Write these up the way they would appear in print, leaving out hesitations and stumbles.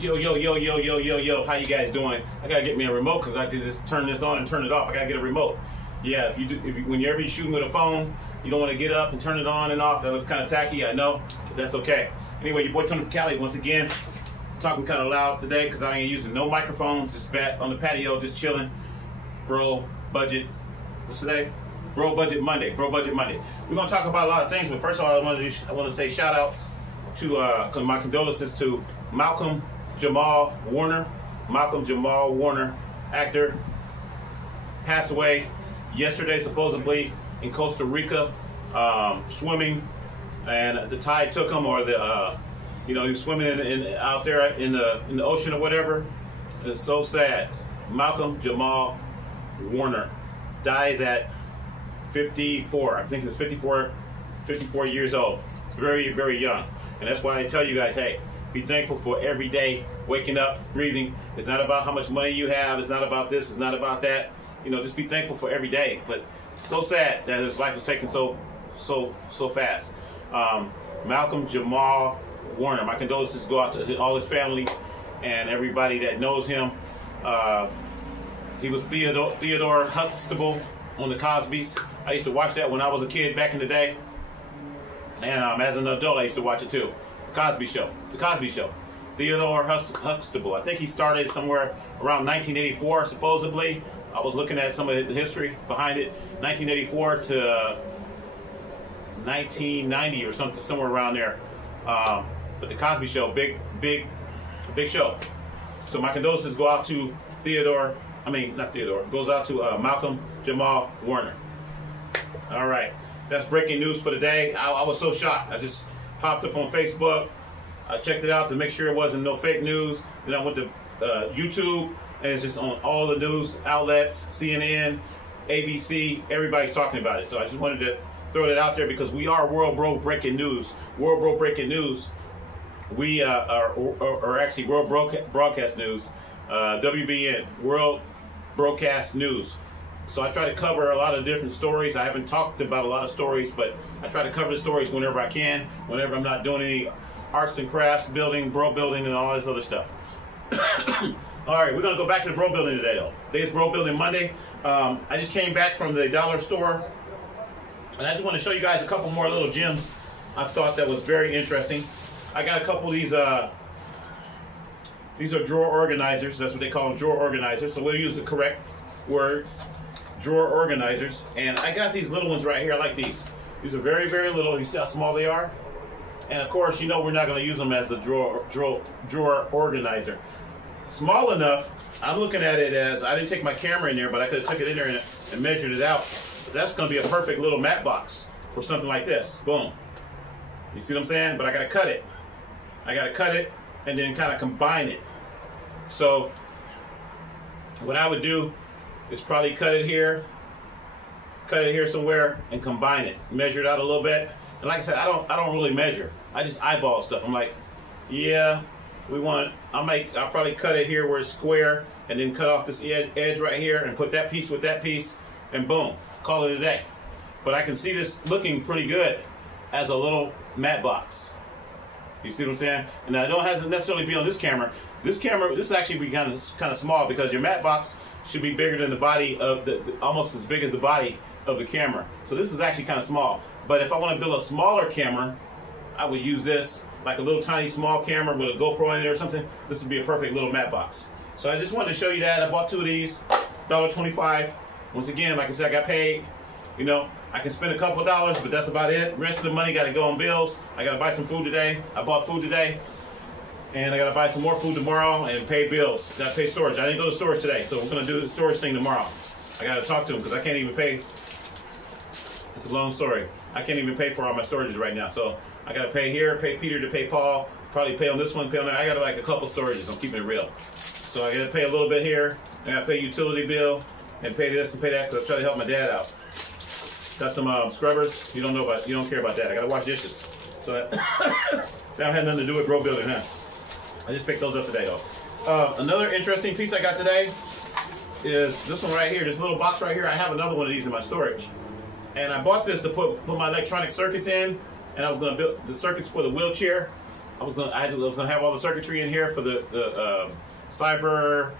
Yo, how you guys doing? I gotta get me a remote because I can just turn this on and turn it off. I gotta get a remote. Yeah, whenever you're shooting with a phone, you don't want to get up and turn it on and off. That looks kind of tacky, I know, but that's okay. Anyway, your boy Tony from Cali once again, talking kind of loud today because I ain't using no microphones, just on the patio, just chilling. Bro budget, what's today? Bro Budget Monday. We're gonna talk about a lot of things, but first of all, I want to say shout out to my condolences to Malcolm Jamal Warner, actor, passed away yesterday supposedly in Costa Rica, swimming, and the tide took him, or he was swimming out there in the ocean or whatever. It's so sad. Malcolm Jamal Warner dies at 54. I think he was 54 years old. Very, very young. And that's why I tell you guys, hey, be thankful for every day, waking up, breathing. It's not about how much money you have. It's not about this. It's not about that. Just be thankful for every day. But so sad that his life was taken so fast. Malcolm Jamal Warner, my condolences go out to all his family and everybody that knows him. He was Theodore Huxtable on the Cosby's. I used to watch that when I was a kid back in the day. And as an adult, I used to watch it too. The Cosby Show. Theodore Huxtable. I think he started somewhere around 1984, supposedly. I was looking at some of the history behind it. 1984 to 1990 or something, somewhere around there. But the Cosby Show, big show. So my condolences go out to goes out to Malcolm Jamal Warner. All right. That's breaking news for today. I was so shocked. I just popped up on Facebook. I checked it out to make sure it wasn't no fake news. Then I went to YouTube, and it's just on all the news outlets, CNN, ABC, everybody's talking about it. So I just wanted to throw that out there because we are World Bro Breaking News. World Bro Breaking News. We are actually World Broadcast News, WBN, World Broadcast News. So I try to cover a lot of different stories. I haven't talked about a lot of stories, but I try to cover the stories whenever I can, whenever I'm not doing any arts and crafts, building, and all this other stuff. All right, we're going to go back to the bro building today, though. Today's Bro Building Monday. I just came back from the dollar store, and I just want to show you guys a couple more little gems I thought that was very interesting. I got a couple of these are drawer organizers. That's what they call them, drawer organizers. So we'll use the correct words. Drawer organizers, and I got these little ones right here. I like these. These are very, very little. You see how small they are? And of course, we're not going to use them as the drawer organizer. Small enough. I'm looking at it as, I didn't take my camera in there, but I could have took it in there and measured it out. But that's going to be a perfect little mat box for something like this. Boom. You see what I'm saying? But I got to cut it. And then kind of combine it. So what I would do is probably cut it here somewhere, and combine it. Measure it out a little bit. And like I said, I don't really measure. I just eyeball stuff. I'm like, yeah, I'll probably cut it here where it's square, and then cut off this edge right here, and put that piece with that piece, and boom, call it a day. But I can see this looking pretty good as a little mat box. You see what I'm saying? And I don't have to necessarily be on this camera. This actually be kind of small, because your mat box should be bigger than the body of almost as big as the body of the camera. So this is actually kind of small. But if I want to build a smaller camera, I would use this, like a little tiny small camera with a GoPro in there or something. This would be a perfect little mat box. So I just wanted to show you that. I bought two of these, $1.25. Once again, like I said, I got paid. I can spend a couple dollars, but that's about it. The rest of the money got to go on bills. I got to buy some food today. I bought food today. And I got to buy some more food tomorrow and pay bills. Got to pay storage. I didn't go to storage today, so we're going to do the storage thing tomorrow. I got to talk to him because I can't even pay. It's a long story. I can't even pay for all my storages right now. So I got to pay here, pay Peter to pay Paul, probably pay on this one, pay on that. I got like a couple storages. I'm keeping it real. So I got to pay a little bit here. I got to pay utility bill and pay this and pay that because I try to help my dad out. Got some scrubbers. You don't care about that. I got to wash dishes. So that had nothing to do with bro building, huh? I just picked those up today, though. Another interesting piece I got today is this one right here, this little box right here. I have another one of these in my storage. And I bought this to put my electronic circuits in, and I was going to build the circuits for the wheelchair. was gonna have all the circuitry in here for the Cyber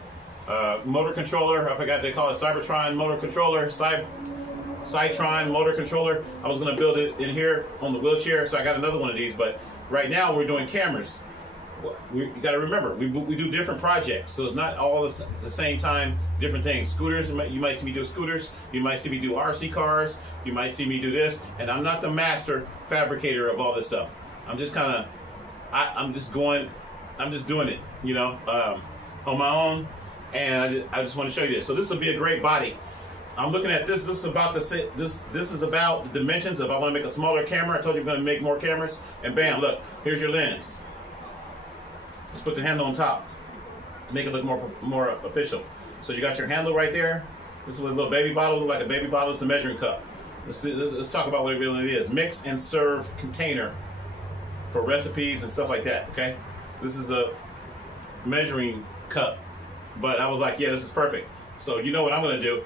motor controller. I forgot they call it Cybertron motor controller, Cytron motor controller. I was gonna build it in here on the wheelchair, so I got another one of these. But right now we're doing cameras. You got to remember, we do different projects, so it's not all the same time, different things. Scooters, you might see me do scooters, you might see me do RC cars, you might see me do this, and I'm not the master fabricator of all this stuff. I'm just kind of, I'm just doing it, you know, on my own, and I just want to show you this. So this will be a great body. I'm looking at this. This is about the dimensions. If I want to make a smaller camera, I told you I'm going to make more cameras, and bam, look, here's your lens. Let's put the handle on top, make it look more official. So you got your handle right there. This is what a little baby bottle, look like a baby bottle. It's a measuring cup. Let's talk about what it really is. Mix and serve container for recipes and stuff like that, okay? This is a measuring cup. But I was like, yeah, this is perfect. So you know what I'm gonna do?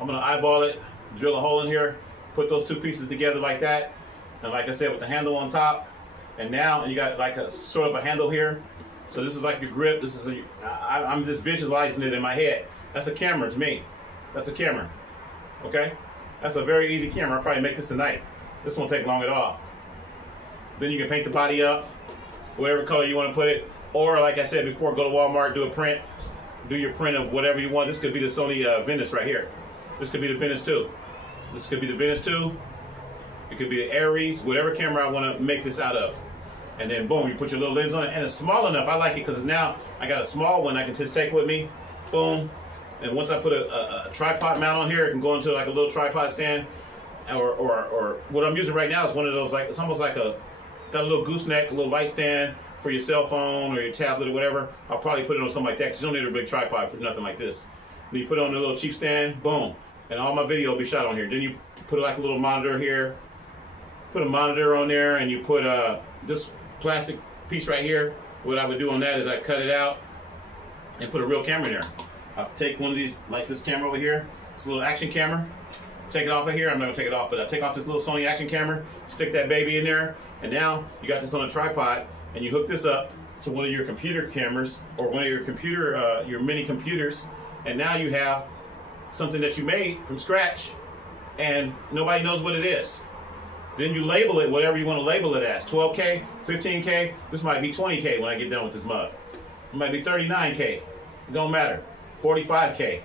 I'm gonna eyeball it, drill a hole in here, put those two pieces together like that. And like I said, with the handle on top. And now you got like a sort of a handle here. So this is like your grip. This is I'm just visualizing it in my head. That's a camera to me. That's a camera. Okay? That's a very easy camera. I'll probably make this tonight. This won't take long at all. Then you can paint the body up, whatever color you want to put it. Or like I said before, go to Walmart, do a print. Do your print of whatever you want. This could be the Sony Venice right here. This could be the Venice 2. This could be the Venice 2. It could be the Aries, whatever camera I want to make this out of. And then boom, you put your little lens on it, and it's small enough. I like it because now I got a small one I can just take with me. Boom. And once I put a tripod mount on here, it can go into like a little tripod stand. Or what I'm using right now is one of those, like, it's almost like got a little gooseneck, a little light stand for your cell phone or your tablet or whatever. I'll probably put it on something like that because you don't need a big tripod for nothing like this. Then you put it on a little cheap stand, boom. And all my video will be shot on here. Then you put like a little monitor here. Put a monitor on there, and you put this plastic piece right here. What I would do on that is I cut it out and put a real camera in there. I'll take one of these, like this camera over here. It's a little action camera. Take it off of here. I'm not gonna take it off, but I take off this little Sony action camera, stick that baby in there, and now you got this on a tripod, and you hook this up to one of your computer cameras or one of your computer, your mini computers, and now you have something that you made from scratch, and nobody knows what it is. Then you label it whatever you want to label it as. 12K, 15K, this might be 20K when I get done with this mug. It might be 39K, it don't matter. 45K.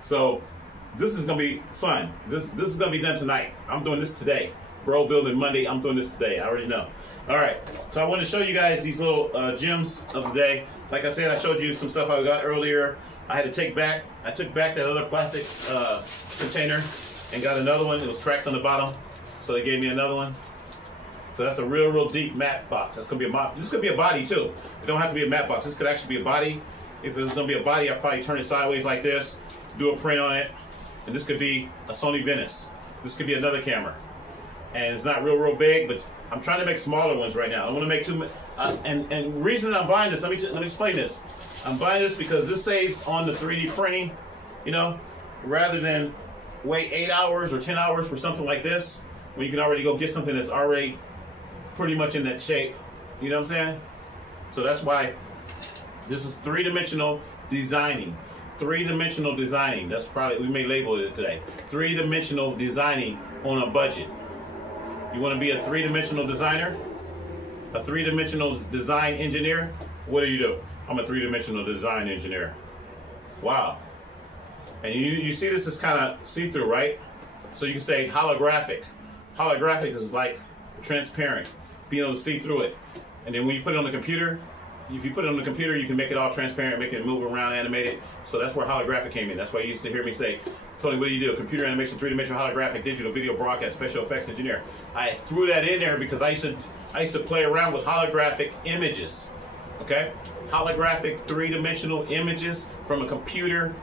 So this is gonna be fun. This is gonna be done tonight. I'm doing this today. Bro building Monday, I'm doing this today, I already know. All right, so I want to show you guys these little gems of the day. Like I said, I showed you some stuff I got earlier. I had to take back, I took back that other plastic container and got another one. It was cracked on the bottom, so they gave me another one. So that's a real deep matte box. That's gonna be a mop. This could be a body too. It don't have to be a matte box. This could actually be a body. If it was gonna be a body, I'd probably turn it sideways like this, do a print on it, and this could be a Sony Venice. This could be another camera, and it's not real big, but I'm trying to make smaller ones right now. I want to make two. And the reason I'm buying this, let me explain this. I'm buying this because this saves on the 3D printing, you know, rather than wait 8 hours or 10 hours for something like this, when you can already go get something that's already pretty much in that shape. You know what I'm saying? So that's why this is three-dimensional designing. Three-dimensional designing. That's probably, we may label it today. Three-dimensional designing on a budget. You want to be a three-dimensional designer? A three-dimensional design engineer? What do? I'm a three-dimensional design engineer. Wow. And you see this is kind of see-through, right? So you can say holographic. Holographic is like transparent, being able to see through it. And then when you put it on the computer, if you put it on the computer, you can make it all transparent, make it move around, animate it. So that's where holographic came in. That's why you used to hear me say, Tony, what do you do? Computer animation, three-dimensional holographic, digital video broadcast, special effects engineer. I threw that in there because I used to play around with holographic images. Okay? Holographic three-dimensional images from a computer.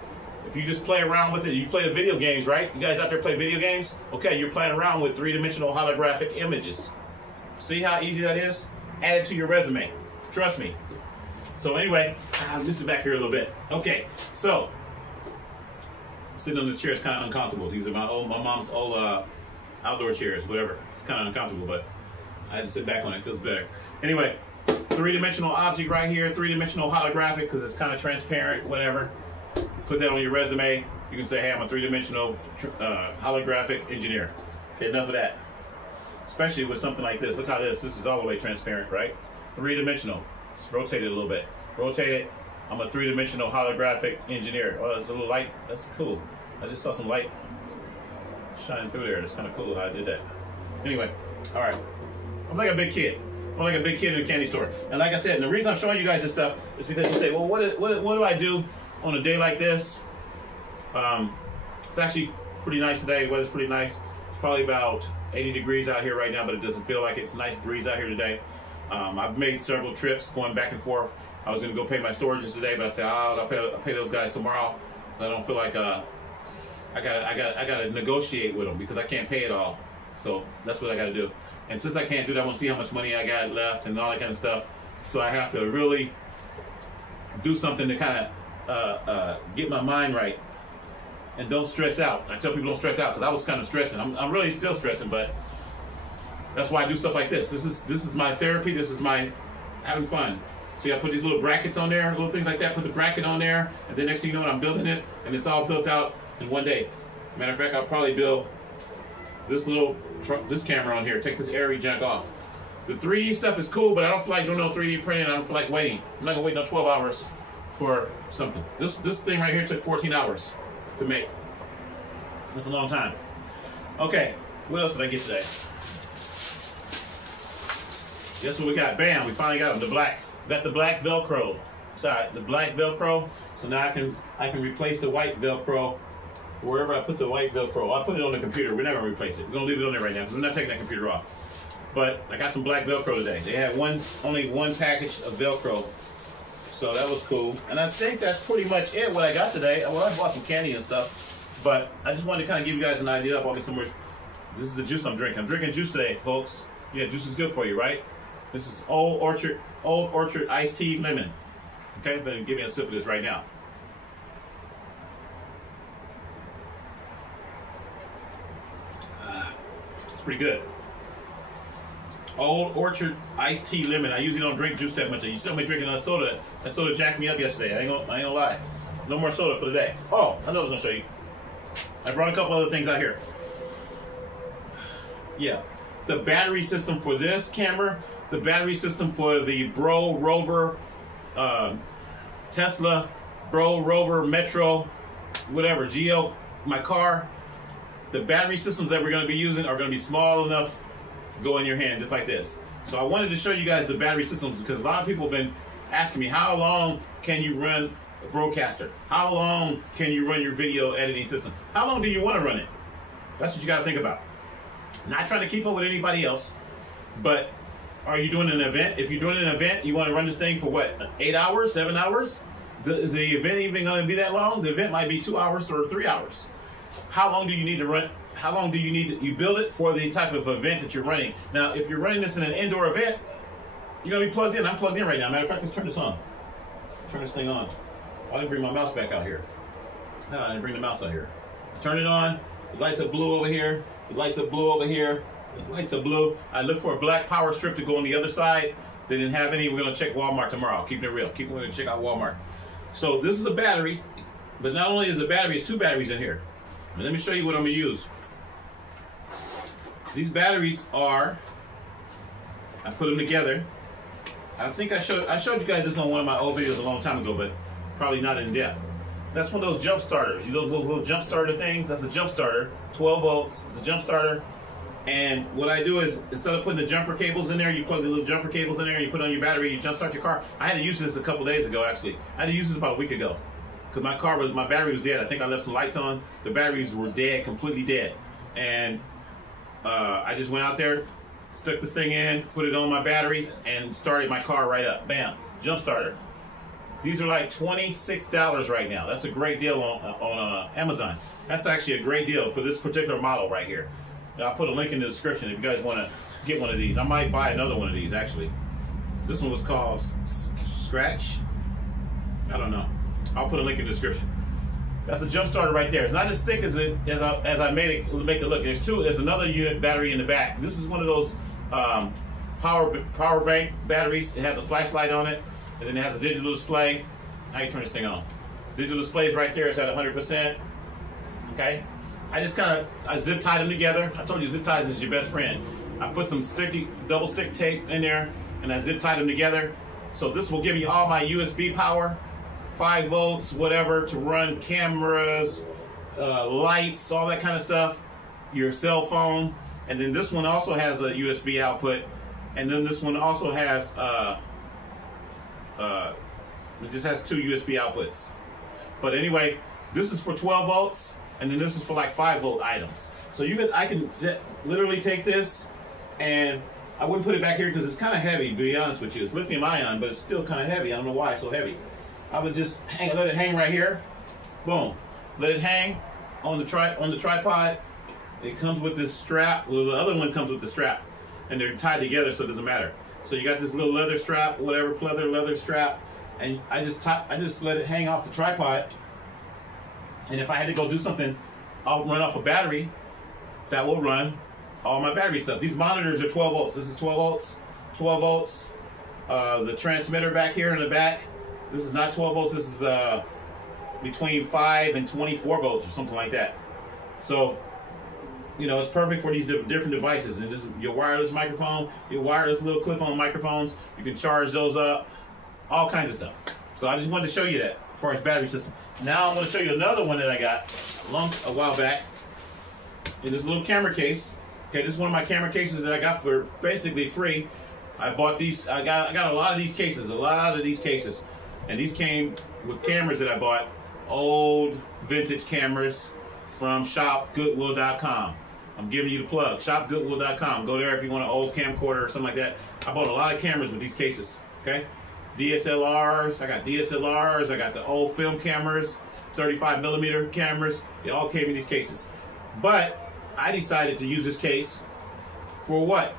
If you just play around with it, you play the video games, right? You guys out there play video games? Okay, you're playing around with three-dimensional holographic images. See how easy that is? Add it to your resume. Trust me. So anyway, this is back here a little bit. Okay, so sitting on this chair is kind of uncomfortable. These are my mom's old outdoor chairs, whatever. It's kind of uncomfortable, but I had to sit back on it. It feels better. Anyway, three-dimensional object right here, three-dimensional holographic because it's kind of transparent, whatever. Put that on your resume. You can say, hey, I'm a three-dimensional holographic engineer. Okay, enough of that. Especially with something like this. Look how this is all the way transparent, right? Three-dimensional. Let's rotate it a little bit. Rotate it. I'm a three-dimensional holographic engineer. Oh, there's a little light. That's cool. I just saw some light shining through there. That's kind of cool how I did that. Anyway, all right. I'm like a big kid. I'm like a big kid in a candy store. And like I said, and the reason I'm showing you guys this stuff is because you say, well, what do I do on a day like this? It's actually pretty nice today. The weather's pretty nice. It's probably about 80 degrees out here right now, but it doesn't feel like it's a nice breeze out here today. I've made several trips going back and forth. I was going to go pay my storages today, but I said, I'll pay those guys tomorrow. I don't feel like I gotta negotiate with them because I can't pay it all. So that's what I got to do. And since I can't do that, I want to see how much money I got left and all that kind of stuff. So I have to really do something to kind of get my mind right and don't stress out. I tell people don't stress out because I was kind of stressing. I'm really still stressing, but that's why I do stuff like this. This is my therapy. This is my having fun. So I put these little brackets on there, little things like that. Put the bracket on there, and then next thing you know, I'm building it, and it's all built out in one day. Matter of fact, I'll probably build this camera on here. Take this airy junk off. The 3D stuff is cool, but I don't feel like doing no 3D printing. I don't feel like waiting. I'm not gonna wait no 12 hours for something. This thing right here took 14 hours to make. That's a long time. Okay, what else did I get today? Guess what we got? Bam! We finally got them. The black. We got the black Velcro. Sorry, the black Velcro. So now I can replace the white Velcro wherever I put the white Velcro. I'll put it on the computer. We're not gonna replace it. We're gonna leave it on there right now because we're not taking that computer off. But I got some black Velcro today. They had only one package of Velcro, so that was cool. And I think that's pretty much it. What I got today. Well, I bought some candy and stuff, but I just wanted to kind of give you guys an idea. I bought me some more. This is the juice I'm drinking. I'm drinking juice today, folks. Yeah, juice is good for you, right? This is Old Orchard iced tea lemon. Okay, I'm gonna give me a sip of this right now. It's pretty good. Old Orchard iced tea lemon. I usually don't drink juice that much. You saw me drinking a soda. That soda jacked me up yesterday. I ain't gonna lie. No more soda for the day. Oh, I know I was gonna show you. I brought a couple other things out here. Yeah, the battery system for this camera, the battery system for the Bro Rover, Tesla, Bro Rover Metro, whatever, Geo, my car. The battery systems that we're going to be using are going to be small enough to go in your hand, just like this. So I wanted to show you guys the battery systems because a lot of people have been asking me, how long can you run a BRO-CASTER? How long can you run your video editing system? How long do you want to run it? That's what you got to think about. Not trying to keep up with anybody else, but are you doing an event? If you're doing an event, you want to run this thing for what, 8 hours, 7 hours? Is the event even going to be that long? The event might be 2 hours or 3 hours. How long do you need to run? How long do you need you build it for the type of event that you're running? Now, if you're running this in an indoor event, you're going to be plugged in. I'm plugged in right now. Matter of fact, let's turn this on. Turn this thing on. I didn't bring my mouse back out here. No, I didn't bring the mouse out here. Turn it on. The lights are blue over here. The lights are blue over here. The lights are blue. I look for a black power strip to go on the other side. They didn't have any. We're going to check Walmart tomorrow. Keeping it real. We're going to check out Walmart. So this is a battery, but not only is the battery, it's two batteries in here. And let me show you what I'm going to use. These batteries are, I put them together. I think I showed you guys this on one of my old videos a long time ago, but probably not in depth. That's one of those jump starters. You know those little jump starter things? That's a jump starter. 12 volts. It's a jump starter. And what I do is, instead of putting the jumper cables in there, you plug the little jumper cables in there, and you put it on your battery, you jump start your car. I had to use this a couple days ago, actually. I had to use this about a week ago. Because my battery was dead. I think I left some lights on. The batteries were dead, completely dead. And I just went out there, stuck this thing in, put it on my battery, and started my car right up. Bam, jump starter. These are like $26 right now. That's a great deal on Amazon. That's actually a great deal for this particular model right here. I'll put a link in the description if you guys want to get one of these. I might buy another one of these, actually. This one was called Scatach. I don't know. I'll put a link in the description. That's a jump starter right there. It's not as thick as I made it make it look. There's another unit battery in the back. This is one of those power bank batteries. It has a flashlight on it, and then it has a digital display. How you turn this thing on? Digital display is right there. It's at 100%. Okay. I just I zip tied them together. I told you zip ties is your best friend. I put some sticky double stick tape in there, and I zip tied them together. So this will give me all my USB power, 5 volts, whatever, to run cameras, lights, all that kind of stuff, your cell phone. And then this one also has a USB output. And then this one also has, it just has 2 USB outputs. But anyway, this is for 12 volts, and then this is for like 5 volt items. So I can literally take this, and I wouldn't put it back here because it's kind of heavy, to be honest with you. It's lithium ion, but it's still kind of heavy. I don't know why it's so heavy. I would just let it hang right here. Boom. Let it hang on the tripod. It comes with this strap. Well, the other one comes with the strap, and they're tied together, so it doesn't matter. So you got this little leather strap, whatever, leather strap, and I just let it hang off the tripod. And if I had to go do something, I'll run off a battery that will run all my battery stuff. These monitors are 12 volts. This is 12 volts. 12 volts. The transmitter back here in the back, this is not 12 volts. This is between 5 and 24 volts or something like that. So, you know, it's perfect for these different devices. And just your wireless microphone, your wireless little clip-on microphones, you can charge those up, all kinds of stuff. So I just wanted to show you that as far as battery system. Now I'm going to show you another one that I got a while back in this little camera case. Okay, this is one of my camera cases that I got for basically free. I bought these. I got a lot of these cases. And these came with cameras that I bought, old vintage cameras from shopgoodwill.com. I'm giving you the plug, shopgoodwill.com. Go there if you want an old camcorder or something like that. I bought a lot of cameras with these cases. Okay, DSLRs. I got DSLRs. I got the old film cameras, 35mm cameras. They all came in these cases. But I decided to use this case for what?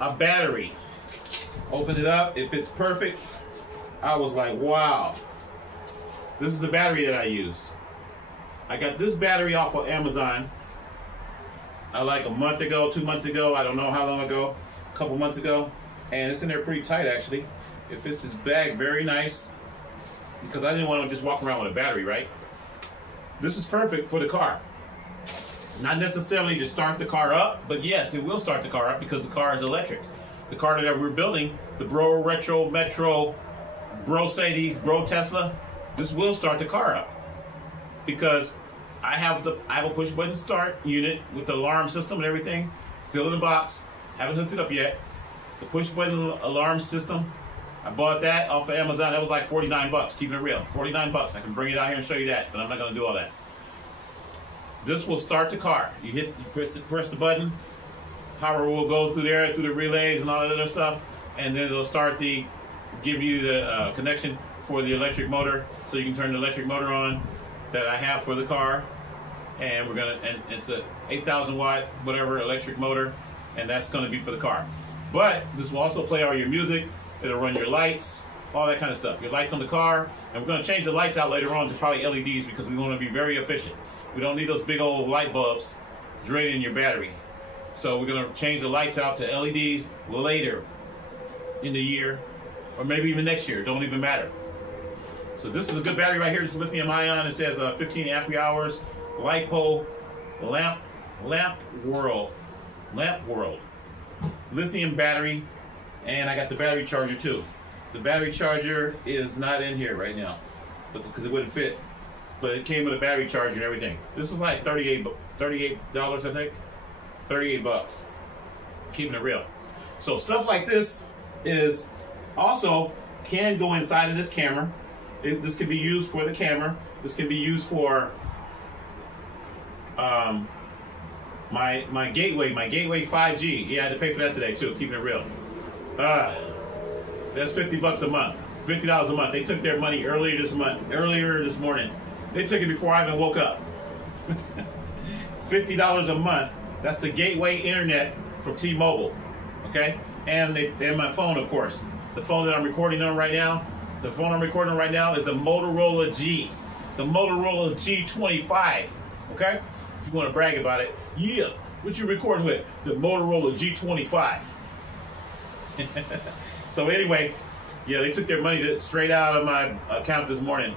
A battery. Opened it up. It fits perfect. I was like, wow. This is the battery that I use. I got this battery off of Amazon. Like a month ago, 2 months ago. I don't know how long ago. A couple months ago. And it's in there pretty tight, actually. It fits this bag very nice. Because I didn't want to just walk around with a battery, right? This is perfect for the car. Not necessarily to start the car up, but yes, it will start the car up because the car is electric. The car that we're building, the Bro Retro Metro, Bro Sadie's, Bro Tesla, this will start the car up because I have a push button start unit with the alarm system and everything, still in the box. Haven't hooked it up yet. The push button alarm system, I bought that off of Amazon. That was like 49 bucks. Keeping it real, 49 bucks. I can bring it out here and show you that, but I'm not going to do all that. This will start the car. You press the button, power will go through there, through the relays and all that other stuff, and then it'll give you the connection for the electric motor, so you can turn the electric motor on that I have for the car. And it's a 8,000 watt, whatever, electric motor, and that's gonna be for the car. But this will also play all your music, it'll run your lights, all that kind of stuff. Your lights on the car, and we're gonna change the lights out later on to probably LEDs because we wanna be very efficient. We don't need those big old light bulbs draining your battery. So we're gonna change the lights out to LEDs later in the year, or maybe even next year, don't even matter. So this is a good battery right here. This is lithium ion. It says 15 ampere hours, LiPo, lamp world, lithium battery, and I got the battery charger too. The battery charger is not in here right now, because it wouldn't fit. But it came with a battery charger and everything. This is like $38, I think. 38 bucks. Keeping it real. So stuff like this is also can go inside of this camera. This can be used for the camera. This can be used for my gateway 5G. Yeah, I had to pay for that today too. Keeping it real. That's 50 bucks a month. $50 a month. They took their money earlier this morning. They took it before I even woke up. $50 a month. That's the gateway internet from T-Mobile. Okay? And my phone, of course. The phone that I'm recording on right now. The phone I'm recording on right now is the Motorola G. The Motorola G25. Okay? If you want to brag about it. Yeah. What you recording with? The Motorola G25. So anyway, yeah, they took their money straight out of my account this morning,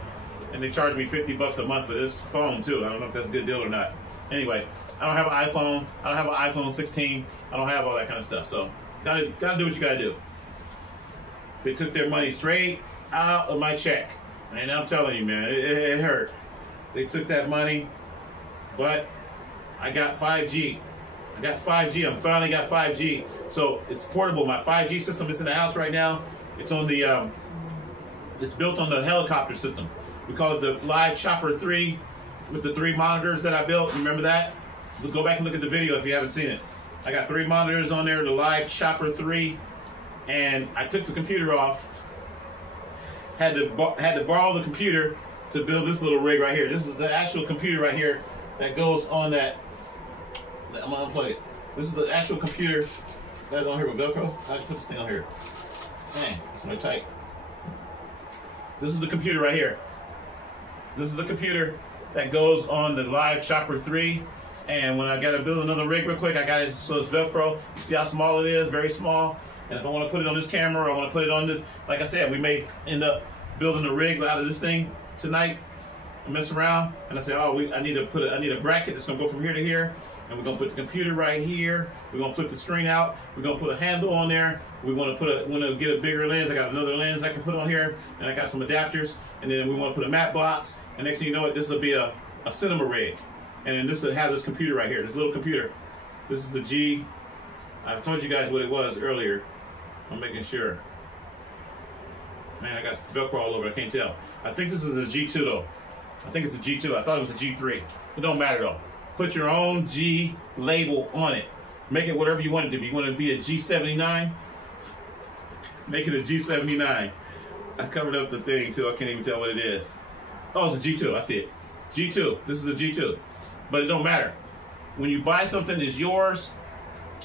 and they charged me $50 a month for this phone too. I don't know if that's a good deal or not. Anyway, I don't have an iPhone. I don't have an iPhone 16. I don't have all that kind of stuff. So gotta do what you gotta do. They took their money straight out of my check, and I'm telling you, man, it hurt. They took that money, but I got 5G. I got 5G. I finally got 5G. So it's portable. My 5G system is in the house right now. It's on the, it's built on the helicopter system. We call it the Live Chopper 3 with the 3 monitors that I built. Remember that? Go back and look at the video if you haven't seen it. I got 3 monitors on there, the Live Chopper 3, and I took the computer off. Had to borrow the computer to build this little rig right here. This is the actual computer right here that goes on that. I'm gonna unplug it. This is the actual computer that's on here with Velcro. I can put this thing on here. Man, it's so tight. This is the computer right here. This is the computer that goes on the Live Chopper 3. And when I gotta build another rig real quick, I got it so it's Velcro. You see how small it is? Very small. And if I want to put it on this camera, or I want to put it on this, like I said, we may end up building a rig out of this thing tonight and mess around. And I say, oh, I need a bracket that's gonna go from here to here, and we're gonna put the computer right here. We're gonna flip the screen out. We're gonna put a handle on there. We want to get a bigger lens. I got another lens I can put on here, and I got some adapters. And then we want to put a matte box. And next thing you know, this will be a cinema rig. And then this will have this computer right here, this little computer. This is the G. I told you guys what it was earlier. I'm making sure. Man, I got Velcro all over. I can't tell. I think this is a G2 though. I think it's a G2. I thought it was a G3. It don't matter though. Put your own G label on it. Make it whatever you want it to be. You want it to be a G79? Make it a G79. I covered up the thing too. I can't even tell what it is. Oh, it's a G2. I see it. G2. This is a G2. But it don't matter. When you buy something that's yours,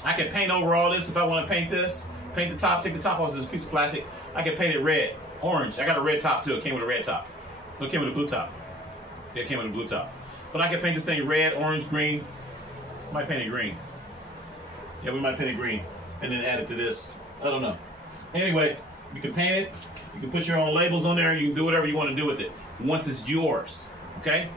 I can paint over all this if I want to paint this. Paint the top, take the top off, this piece of plastic. I can paint it red, orange. I got a red top too. It came with a red top. No, it came with a blue top. Yeah, it came with a blue top. But I can paint this thing red, orange, green. Might paint it green. Yeah, we might paint it green. And then add it to this. I don't know. Anyway, you can paint it. You can put your own labels on there. You can do whatever you want to do with it once it's yours. Okay?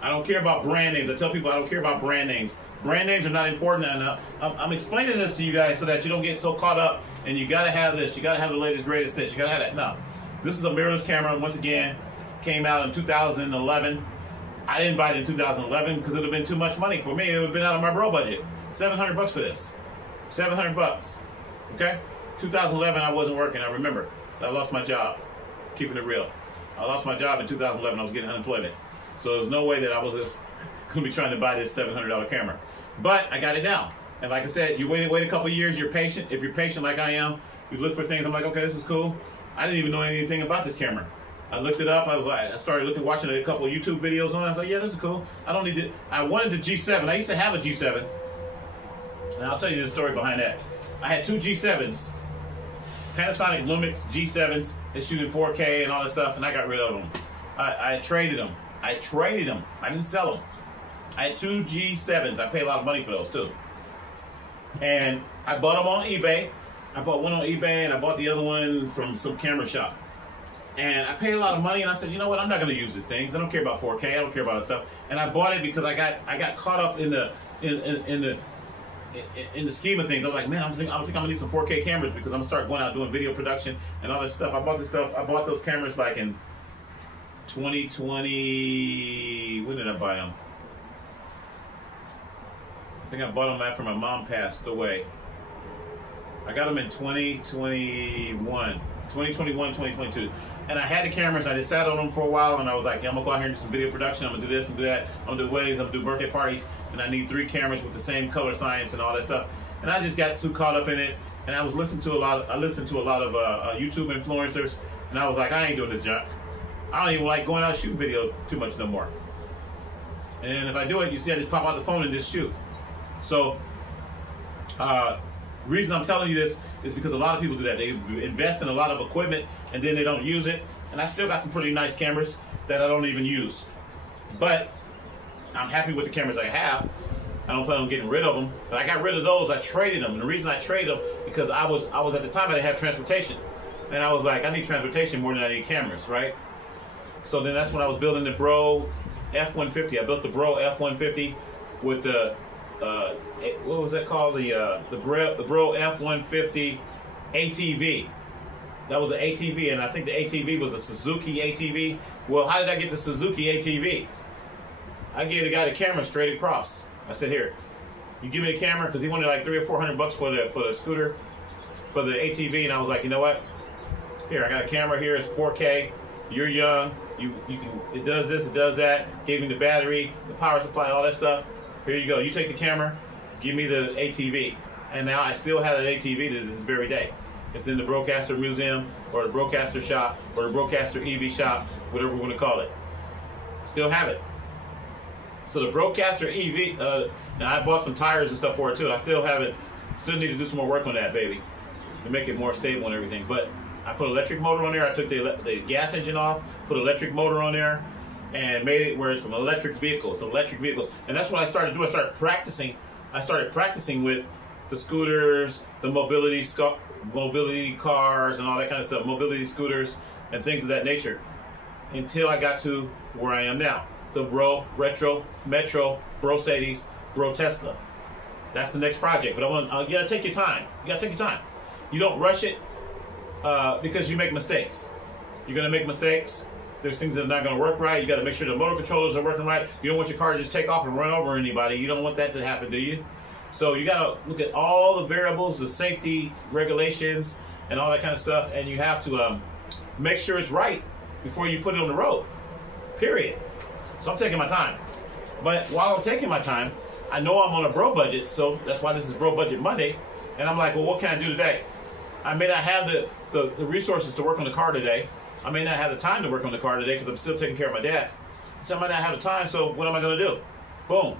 I don't care about brand names. I tell people I don't care about brand names. Brand names are not important. And I'm explaining this to you guys so that you don't get so caught up and you got to have this. You got to have the latest, greatest this. You got to have that. No. This is a mirrorless camera. Once again, came out in 2011. I didn't buy it in 2011 because it would have been too much money for me. It would have been out of my bro budget. $700 for this. $700. Okay? 2011, I wasn't working. I remember. I lost my job. Keeping it real. I lost my job in 2011. I was getting unemployment. So there was no way that I was going to be trying to buy this $700 camera. But I got it down. And like I said, you wait a couple years, you're patient. If you're patient like I am, you look for things. I'm like, okay, this is cool. I didn't even know anything about this camera. I looked it up. I started watching a couple of YouTube videos on it. I was like, yeah, this is cool. I don't need it. I wanted the G7. I used to have a G7. And I'll tell you the story behind that. I had 2 G7s. Panasonic Lumix G7s. They shoot in 4K and all that stuff, and I got rid of them. I traded them. I didn't sell them. I had 2 G7s. I paid a lot of money for those too. And I bought them on eBay. I bought one on eBay and I bought the other one from some camera shop. And I paid a lot of money and I said, you know what, I'm not going to use these things. I don't care about 4K. I don't care about that stuff. And I bought it because I got caught up in the scheme of things. I was like, man, I think I'm gonna need some 4K cameras because I'm gonna start going out doing video production and all that stuff. I bought those cameras like in 2020. When did I buy them? I think I bought them after my mom passed away. I got them in 2021, 2022. And I had the cameras, I just sat on them for a while and I was like, yeah, I'm gonna go out here and do some video production, I'm gonna do this and do that, I'm gonna do weddings, I'm gonna do birthday parties, and I need 3 cameras with the same color science and all that stuff. And I just got too caught up in it, and I listened to a lot of YouTube influencers, and I was like, I ain't doing this junk. I don't even like going out shooting video too much no more. And if I do it, you see I just pop out the phone and just shoot. So, reason I'm telling you this is because a lot of people do that. They invest in a lot of equipment and then they don't use it. And I still got some pretty nice cameras that I don't even use. But I'm happy with the cameras I have. I don't plan on getting rid of them. But I got rid of those. I traded them. And the reason I traded them because I was at the time I didn't have transportation, and I was like, I need transportation more than I need cameras, right? So then that's when I was building the Bro F-150. I built the Bro F-150 with the what was that called? The Bro F-150 ATV. That was an ATV, and I think the ATV was a Suzuki ATV. Well, how did I get the Suzuki ATV? I gave the guy the camera straight across. I said, here, you give me the camera, because he wanted like $300 or $400 for the scooter, for the ATV, and I was like, you know what? Here, I got a camera here, it's 4K, you're young, you can, it does this, it does that, gave me the battery, the power supply, all that stuff. Here you go, you take the camera, give me the ATV. And now I still have that ATV to this very day. It's in the BRO-CASTER Museum, or the BRO-CASTER shop, or the BRO-CASTER EV shop, whatever we want to call it. Still have it. So the BRO-CASTER EV, now I bought some tires and stuff for it too. I still have it. Still need to do some more work on that, baby, to make it more stable and everything. But I put an electric motor on there. I took the gas engine off, put an electric motor on there, and made it where it's an electric vehicle. So electric vehicles, and that's what I started to do. I started practicing. I started practicing with the scooters, the mobility cars, and all that kind of stuff, mobility scooters and things of that nature, until I got to where I am now. The Bro Retro Metro Bro-Cades Bro Tesla. That's the next project. But you gotta take your time. You gotta take your time. You don't rush it because you make mistakes. You're gonna make mistakes. There's things that are not gonna work right. You gotta make sure the motor controllers are working right. You don't want your car to just take off and run over anybody. You don't want that to happen, do you? So you gotta look at all the variables, the safety regulations, and all that kind of stuff, and you have to make sure it's right before you put it on the road. Period. So I'm taking my time. But while I'm taking my time, I know I'm on a bro budget, so that's why this is Bro Budget Monday. And I'm like, well, what can I do today? I may not have the resources to work on the car today. I may not have the time to work on the car today because I'm still taking care of my dad. So I might not have the time, so what am I gonna do? Boom.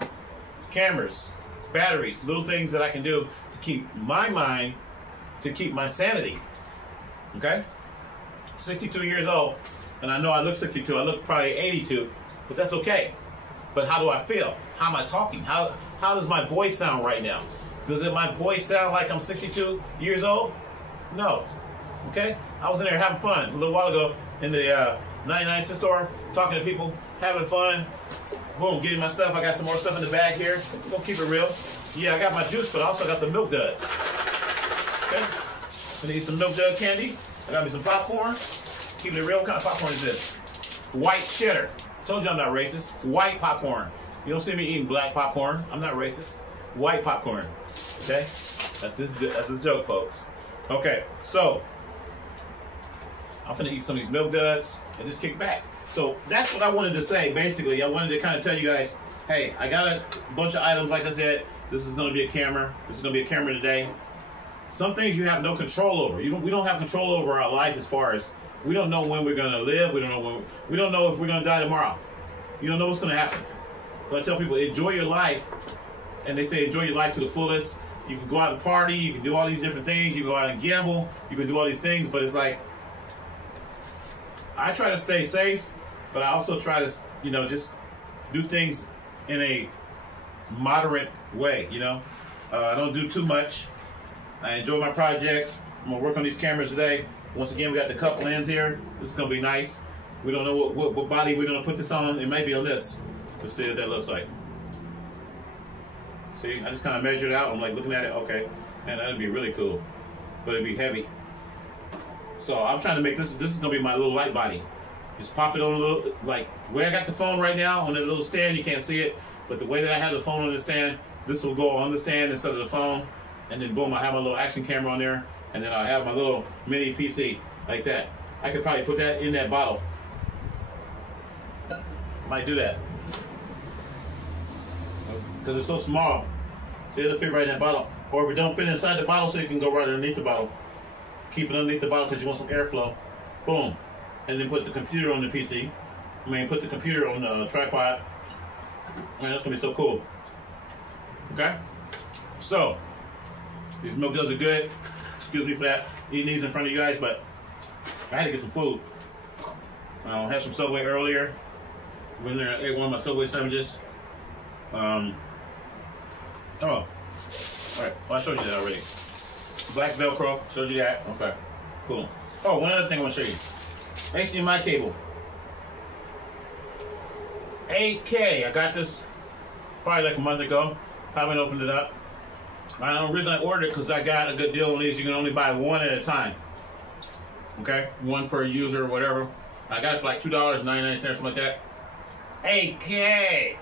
Cameras, batteries, little things that I can do to keep my mind, to keep my sanity. Okay? 62 years old, and I know I look 62, I look probably 82, but that's okay. But how do I feel? How am I talking? How does my voice sound right now? Does my voice sound like I'm 62 years old? No. Okay? I was in there having fun a little while ago in the 99 cent store, talking to people, having fun. Boom, getting my stuff. I got some more stuff in the bag here. We're gonna keep it real. Yeah, I got my juice, but I also got some milk duds. Okay? I'm gonna eat some milk dud candy. I got me some popcorn. Keeping it real. What kind of popcorn is this? White cheddar. Told you I'm not racist. White popcorn. You don't see me eating black popcorn. I'm not racist. White popcorn. Okay? That's this joke, folks. Okay, so I'm gonna eat some of these milk duds and just kick back. So that's what I wanted to say. Basically, I wanted to kind of tell you guys, hey, I got a bunch of items. Like I said, this is gonna be a camera. This is gonna be a camera today. Some things you have no control over. We don't have control over our life, as far as we don't know when we're gonna live. We don't know if we're gonna die tomorrow. You don't know what's gonna happen. But I tell people, enjoy your life, and they say enjoy your life to the fullest. You can go out and party. You can do all these different things. You can go out and gamble. You can do all these things. But it's like, I try to stay safe, but I also try to, just do things in a moderate way. I don't do too much. I enjoy my projects. I'm gonna work on these cameras today. Once again, we got the cup lens here. This is gonna be nice. We don't know what body we're gonna put this on. It may be a list. Let's see what that looks like. See, I just kind of measured out. I'm like looking at it. Okay, man, that'd be really cool, but it'd be heavy. So I'm trying to make this. This is gonna be my little light body. Just pop it on a little, like where I got the phone right now on the little stand. You can't see it, but the way that I have the phone on the stand, this will go on the stand instead of the phone. And then boom, I have my little action camera on there, and then I have my little mini PC like that. I could probably put that in that bottle. Might do that because it's so small. So it'll fit right in that bottle. Or if it don't fit inside the bottle, so you can go right underneath the bottle. Keep it underneath the bottle because you want some airflow. Boom, and then put the computer on the PC. Put the computer on the tripod. Man, that's gonna be so cool. Okay, so. These milk duds are good. Excuse me for that. Eating these in front of you guys, but I had to get some food. I had some Subway earlier. Went there and ate one of my Subway sandwiches. Oh, all right. Well, I showed you that already. Black Velcro, showed you that. Okay, cool. Oh, one other thing I want to show you. HDMI cable. 8K. I got this probably like a month ago. Haven't opened it up. I originally ordered it because I got a good deal on these. You can only buy one at a time. Okay, one per user or whatever. I got it for like $2.99 or something like that. 8K.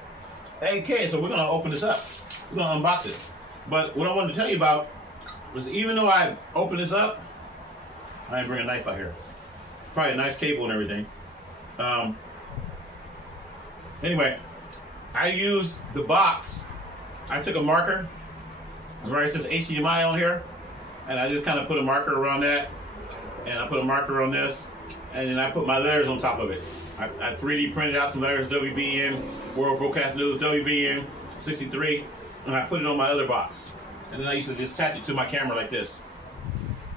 8K. So we're gonna open this up. We're gonna unbox it. But what I wanted to tell you about was, even though I opened this up, I didn't bring a knife out here. It's probably a nice cable and everything. Anyway, I used the box. I took a marker, where it says HDMI on here, and I just kind of put a marker around that, and I put a marker on this, and then I put my letters on top of it. I 3D printed out some letters, WBN, World Broadcast News, WBN 63, and I put it on my other box. And then I used to just attach it to my camera like this.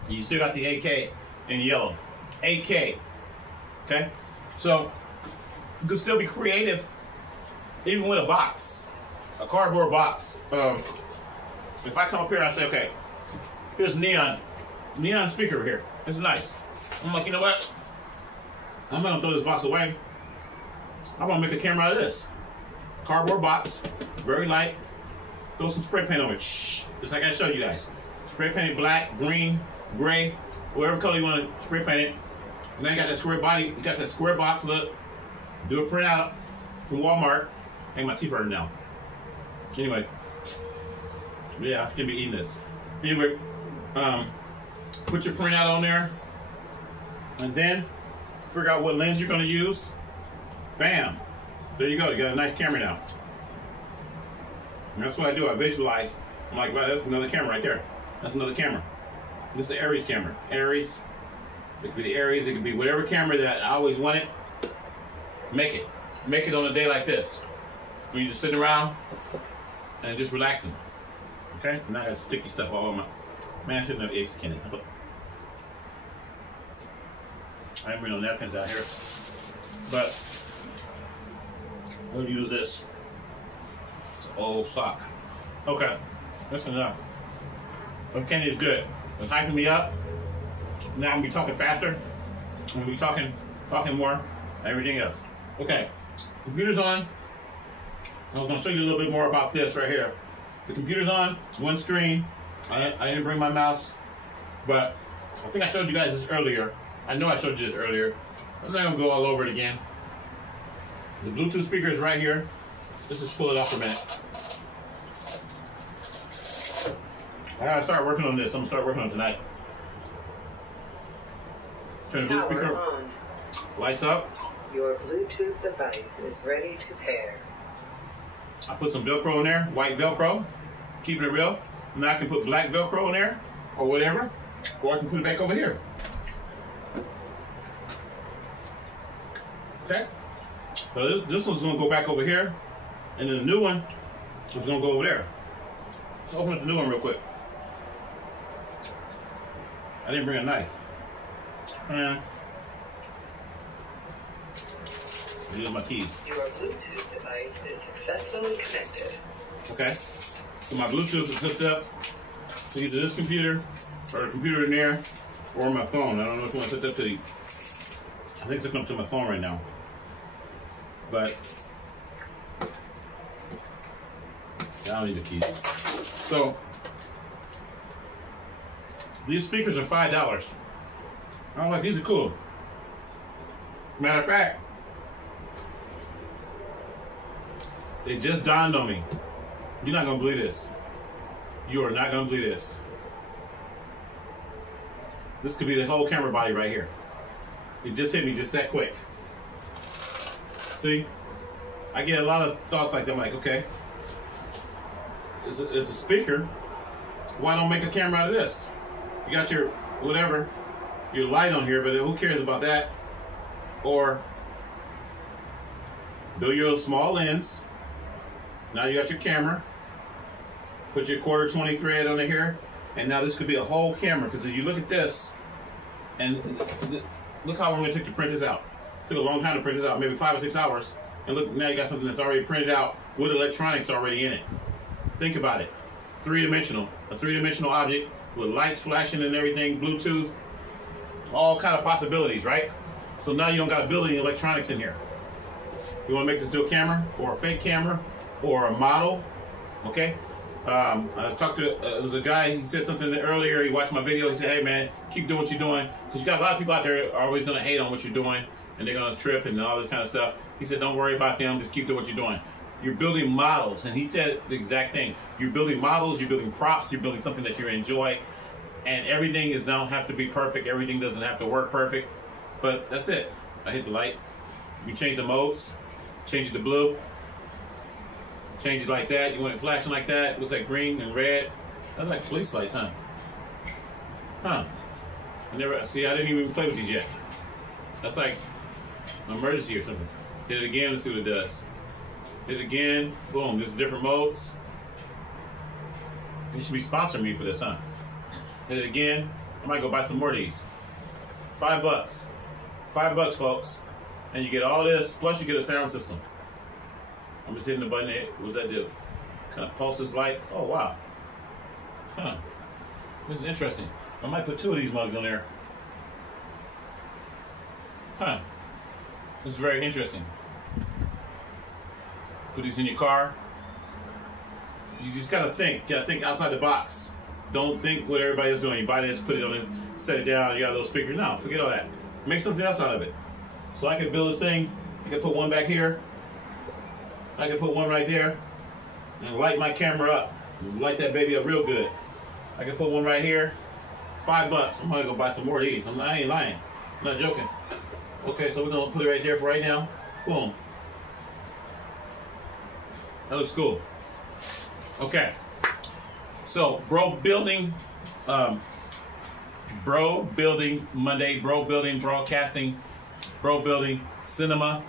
And you still got the 8K in yellow. 8K. Okay? So, you can still be creative, even with a box. A cardboard box. If I come up here and I say, okay, here's neon speaker here. It's nice. I'm like, you know what? I'm not gonna throw this box away. I'm gonna make a camera out of this. Cardboard box, very light. Throw some spray paint on it. Shh. Just like I showed you guys. Spray paint it black, green, gray, whatever color you want to spray paint it. And then you got that square body, you got that square box look. Do a printout from Walmart. Hang my teeth hurting now. Anyway. Yeah, I'm gonna be eating this. Anyway, put your printout on there. And then figure out what lens you're gonna use. Bam. There you go, you got a nice camera now. And that's what I do, I visualize. I'm like, wow, that's another camera right there. That's another camera. This is an Aries camera. Aries. It could be the Aries, it could be whatever camera that I always wanted. Make it. Make it on a day like this. When you're just sitting around and just relaxing. Okay? Now I got sticky stuff all over my... Man, I shouldn't have eggs, Kenny. I didn't bring no napkins out here. But we'll use this. It's an old sock. Okay. That's enough. But Kenny is good. It's hyping me up. Now I'm gonna be talking faster. I'm gonna be talking more, everything else. Okay. Computer's on. I was gonna show you a little bit more about this right here. The computer's on, one screen. I didn't bring my mouse, but I think I showed you guys this earlier. I know I showed you this earlier. I'm not gonna go all over it again. The Bluetooth speaker is right here. Let's just pull it off for a minute. I gotta start working on this. I'm gonna start working on it tonight. Turn the Bluetooth speaker on. Lights up. Your Bluetooth device is ready to pair. I put some Velcro in there, white Velcro, keeping it real. Now I can put black Velcro in there, or whatever, or I can put it back over here. Okay? So this one's gonna go back over here, and then the new one is gonna go over there. Let's open up the new one real quick. I didn't bring a knife. These are my keys. Your Bluetooth device is successfully connected. Okay. So my Bluetooth is hooked up to either this computer, or the computer in there, or my phone. I don't know if you want to hook up to the... I think it's hooked up to my phone right now. But... I don't need the keys. So... These speakers are $5. I was like, these are cool. Matter of fact, it just dawned on me. You're not gonna believe this. You are not gonna believe this. This could be the whole camera body right here. It just hit me just that quick. See? I get a lot of thoughts like that. I'm like, okay, it's a speaker. Why don't make a camera out of this? You got your whatever, your light on here, but who cares about that? Or do your small lens. Now you got your camera. Put your 1/4 thread on here, and now this could be a whole camera. Because if you look at this, and look how long it took to print this out. It took a long time to print this out, maybe 5 or 6 hours. And look, now you got something that's already printed out with electronics already in it. Think about it. three-dimensional, a three-dimensional object with lights flashing and everything, Bluetooth, all kind of possibilities, right? So now you don't got to build any electronics in here. You want to make this to a camera or a fake camera or a model, okay? I talked to, it was a guy, he said something earlier, he watched my video, he said, hey man, keep doing what you're doing, because you got a lot of people out there are always going to hate on what you're doing, and they're going to trip and all this kind of stuff. He said, don't worry about them, just keep doing what you're doing. You're building models, and he said the exact thing. You're building models, you're building props, you're building something that you enjoy, and everything does not have to be perfect, everything doesn't have to work perfect, but that's it. I hit the light. You change the modes, change it to blue, change it like that. You want it flashing like that. It looks like green and red. That's like police lights, huh? Huh. I didn't even play with these yet. That's like an emergency or something. Hit it again, let's see what it does. Hit it again, boom, this is different modes. You should be sponsoring me for this, huh? Hit it again. I might go buy some more of these. $5. $5, folks. And you get all this, plus you get a sound system. I'm just hitting the button. What does that do? Kind of pulses light. Oh, wow. Huh. This is interesting. I might put 2 of these mugs on there. Huh. This is very interesting. Put these in your car. You just gotta think. You gotta think outside the box. Don't think what everybody is doing. You buy this, put it on it, set it down, you got a little speaker. No, forget all that. Make something else out of it. So I can build this thing. I can put one back here. I can put one right there and light my camera up. Light that baby up real good. I can put one right here. $5. I'm gonna go buy some more of these. I ain't lying. I'm not joking. Okay, so we're gonna put it right there for right now. Boom. That looks cool. Okay. So, bro building Monday, bro building broadcasting, bro building cinema.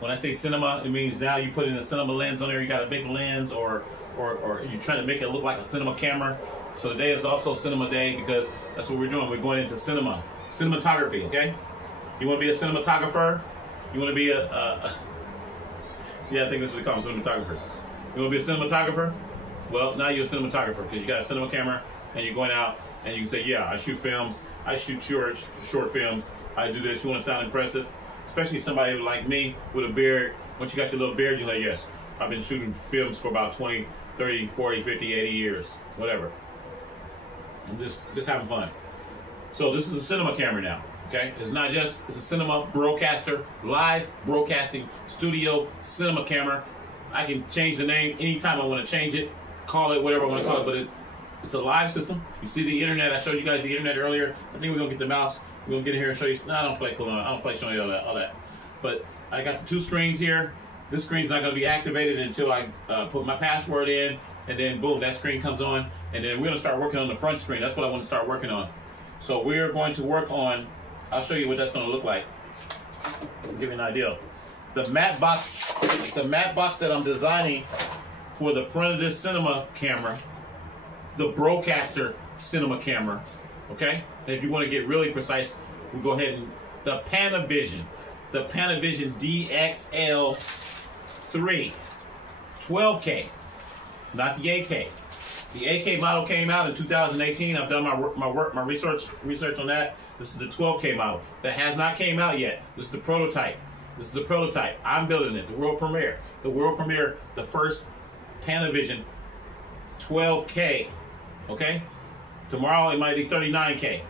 When I say cinema, it means now you put in a cinema lens on there. You got a big lens, or you're trying to make it look like a cinema camera. So today is also cinema day because that's what we're doing. We're going into cinematography. Okay? You want to be a cinematographer? You want to be yeah, I think that's what they call them, cinematographers. You want to be a cinematographer? Well, now you're a cinematographer because you got a cinema camera and you're going out and you can say, yeah, I shoot films, I shoot short films, I do this. You want to sound impressive? Especially somebody like me with a beard. Once you got your little beard, you're like, yes, I've been shooting films for about 20, 30, 40, 50, 80 years, whatever. I'm just having fun. So this is a cinema camera now, okay? It's not just, it's a cinema broadcaster, live broadcasting studio cinema camera. I can change the name anytime I want to change it, call it whatever I want to call it, but it's a live system. You see the internet, I showed you guys the internet earlier. I think we're gonna get the mouse. We're gonna get in here and show you. No, I don't feel like pulling on. I don't feel like showing you all that. But I got the 2 screens here. This screen's not gonna be activated until I put my password in, and then boom, that screen comes on, and then we're gonna start working on the front screen. That's what I want to start working on. So we're going to work on. I'll show you what that's gonna look like. I'll give you an idea. The matte box that I'm designing for the front of this cinema camera, the BRO-CASTER cinema camera, okay? And if you want to get really precise, we go ahead and the Panavision DXL3, 12K, not the 8K. The 8K model came out in 2018. I've done my research on that. This is the 12K model that has not came out yet. This is the prototype. I'm building it. The world premiere. The first Panavision 12K. Okay? Tomorrow it might be 39K.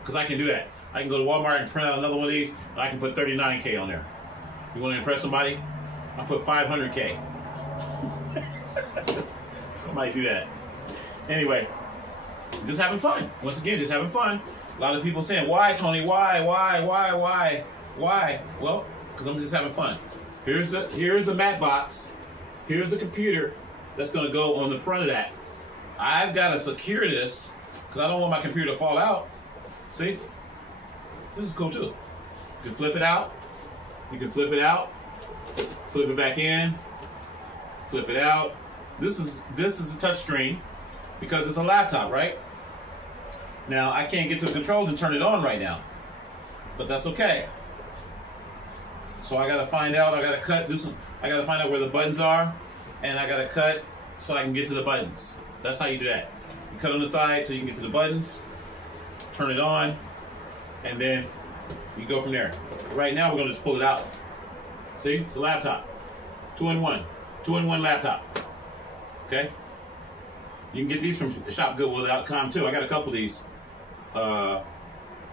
Because I can do that. I can go to Walmart and print out another one of these, and I can put 39K on there. You want to impress somebody? I'll put 500K. I might do that. Anyway, just having fun. Once again, just having fun. A lot of people saying, why, Tony? Why? Well, because I'm just having fun. Here's the matte box. Here's the computer that's going to go on the front of that. I've got to secure this because I don't want my computer to fall out. See? This is cool too. You can flip it out. Flip it back in. Flip it out. This is a touch screen because it's a laptop, right? Now I can't get to the controls and turn it on right now, but that's okay. So I gotta find out. I gotta find out where the buttons are, and I gotta cut so I can get to the buttons. That's how you do that. You cut on the side so you can get to the buttons, turn it on, and then you go from there. Right now, we're gonna just pull it out. See, it's a laptop. 2-in-1. 2-in-1 laptop. Okay? You can get these from shopgoodwill.com too. I got a couple of these.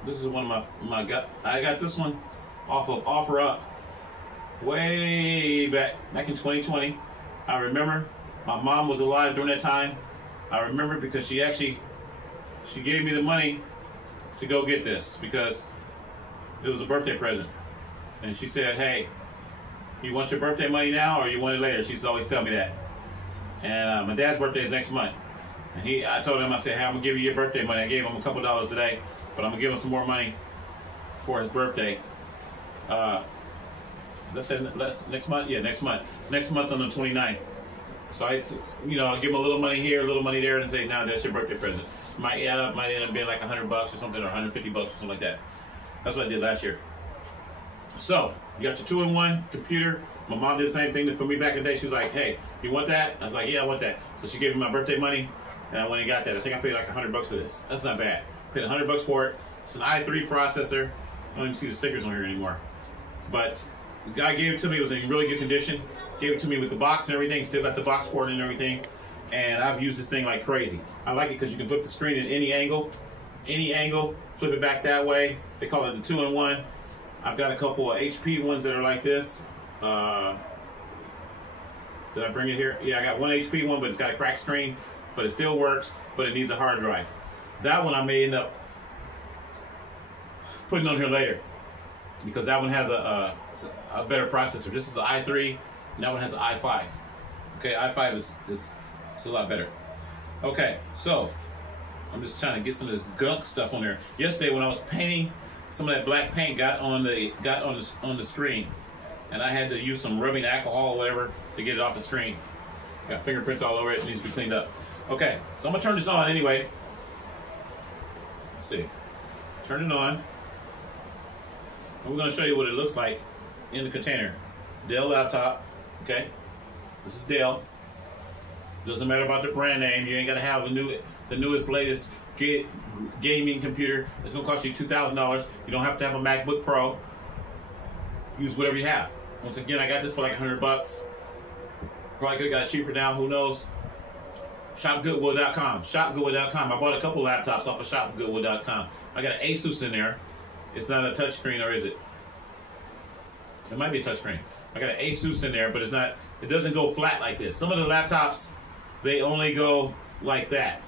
This is one of I got this one off of OfferUp way back in 2020. I remember my mom was alive during that time. I remember because she gave me the money to go get this because it was a birthday present. And she said, hey, you want your birthday money now or you want it later? She's always tell me that. And my dad's birthday is next month. And I told him, I said, hey, I'm gonna give you your birthday money. I gave him a couple dollars today, but I'm gonna give him some more money for his birthday. Let's say next month? Yeah, next month. Next month on the 29th. So I'll give him a little money here, a little money there, and say, nah, that's your birthday present. Might end up being like $100 or something, or $150 or something like that. That's what I did last year. So, you got your 2-in-1 computer. My mom did the same thing for me back in the day. She was like, hey, you want that? I was like, yeah, I want that. So she gave me my birthday money, and I went and got that. I think I paid like $100 for this. That's not bad. Paid $100 for it. It's an i3 processor. I don't even see the stickers on here anymore. But the guy gave it to me. It was in really good condition. Gave it to me with the box and everything. Still got the box for it and everything. And I've used this thing like crazy. I like it because you can flip the screen at any angle. Any angle. Flip it back that way. They call it the 2-in-1. I've got a couple of HP ones that are like this. Did I bring it here? Yeah, I got one HP one, but it's got a cracked screen. But it still works, but it needs a hard drive. That one I may end up putting on here later. Because that one has a better processor. This is an i3, and that one has an i5. Okay, i5 is a lot better. Okay, so I'm just trying to get some of this gunk stuff on there. Yesterday when I was painting, some of that black paint got on the screen, and I had to use some rubbing alcohol or whatever to get it off the screen. Got fingerprints all over it. It needs to be cleaned up. Okay, so I'm gonna turn this on anyway. Let's see. Turn it on. And we're gonna show you what it looks like in the container. Dell laptop. Okay, this is Dell. Doesn't matter about the brand name. You ain't gotta have the newest, latest gaming computer. It's gonna cost you $2,000. You don't have to have a MacBook Pro. Use whatever you have. Once again, I got this for like $100. Probably could have got it cheaper now. Who knows? ShopGoodwill.com. ShopGoodwill.com. I bought a couple laptops off of ShopGoodwill.com. I got an Asus in there. It's not a touchscreen, or is it? It might be a touchscreen. I got an Asus in there, but it's not. It doesn't go flat like this. Some of the laptops, they only go like that.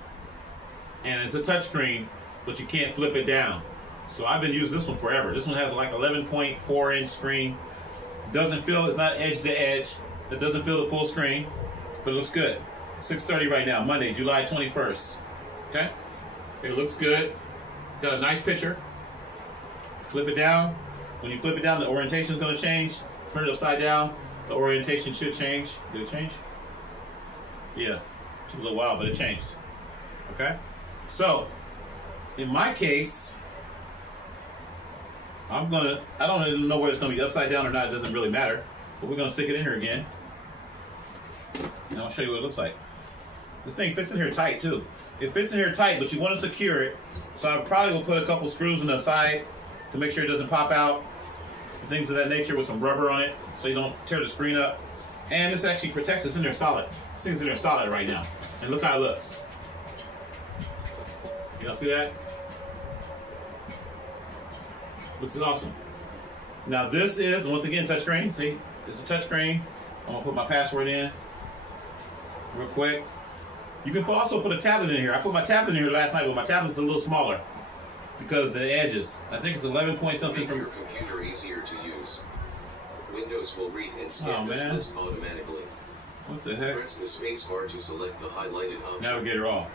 And it's a touchscreen, but you can't flip it down. So I've been using this one forever. This one has like 11.4-inch screen. Doesn't feel, it's not edge to edge. It doesn't feel the full screen, but it looks good. 6:30 right now, Monday, July 21st. Okay? It looks good. Got a nice picture. Flip it down. When you flip it down, the orientation is going to change. Turn it upside down. The orientation should change. Did it change? Yeah. Took a little while, but it changed. Okay? So, in my case, I don't even know whether it's going to be upside down or not. It doesn't really matter. But we're going to stick it in here again. And I'll show you what it looks like. This thing fits in here tight, too. It fits in here tight, but you want to secure it. So I probably will put a couple screws on the side to make sure it doesn't pop out. Things of that nature with some rubber on it so you don't tear the screen up. And this actually protects us in there solid. This thing's in there solid right now. And look how it looks. Y'all see that? This is awesome. Now this is, once again, touchscreen. See, it's a touchscreen. I'm gonna put my password in real quick. You can also put a tablet in here. I put my tablet in here last night, but my tablet's a little smaller because of the edges. I think it's 11 point something from your computer easier to use. Windows will read and scan this list automatically. What the heck? Press the space bar to select the highlighted option. Navigator off.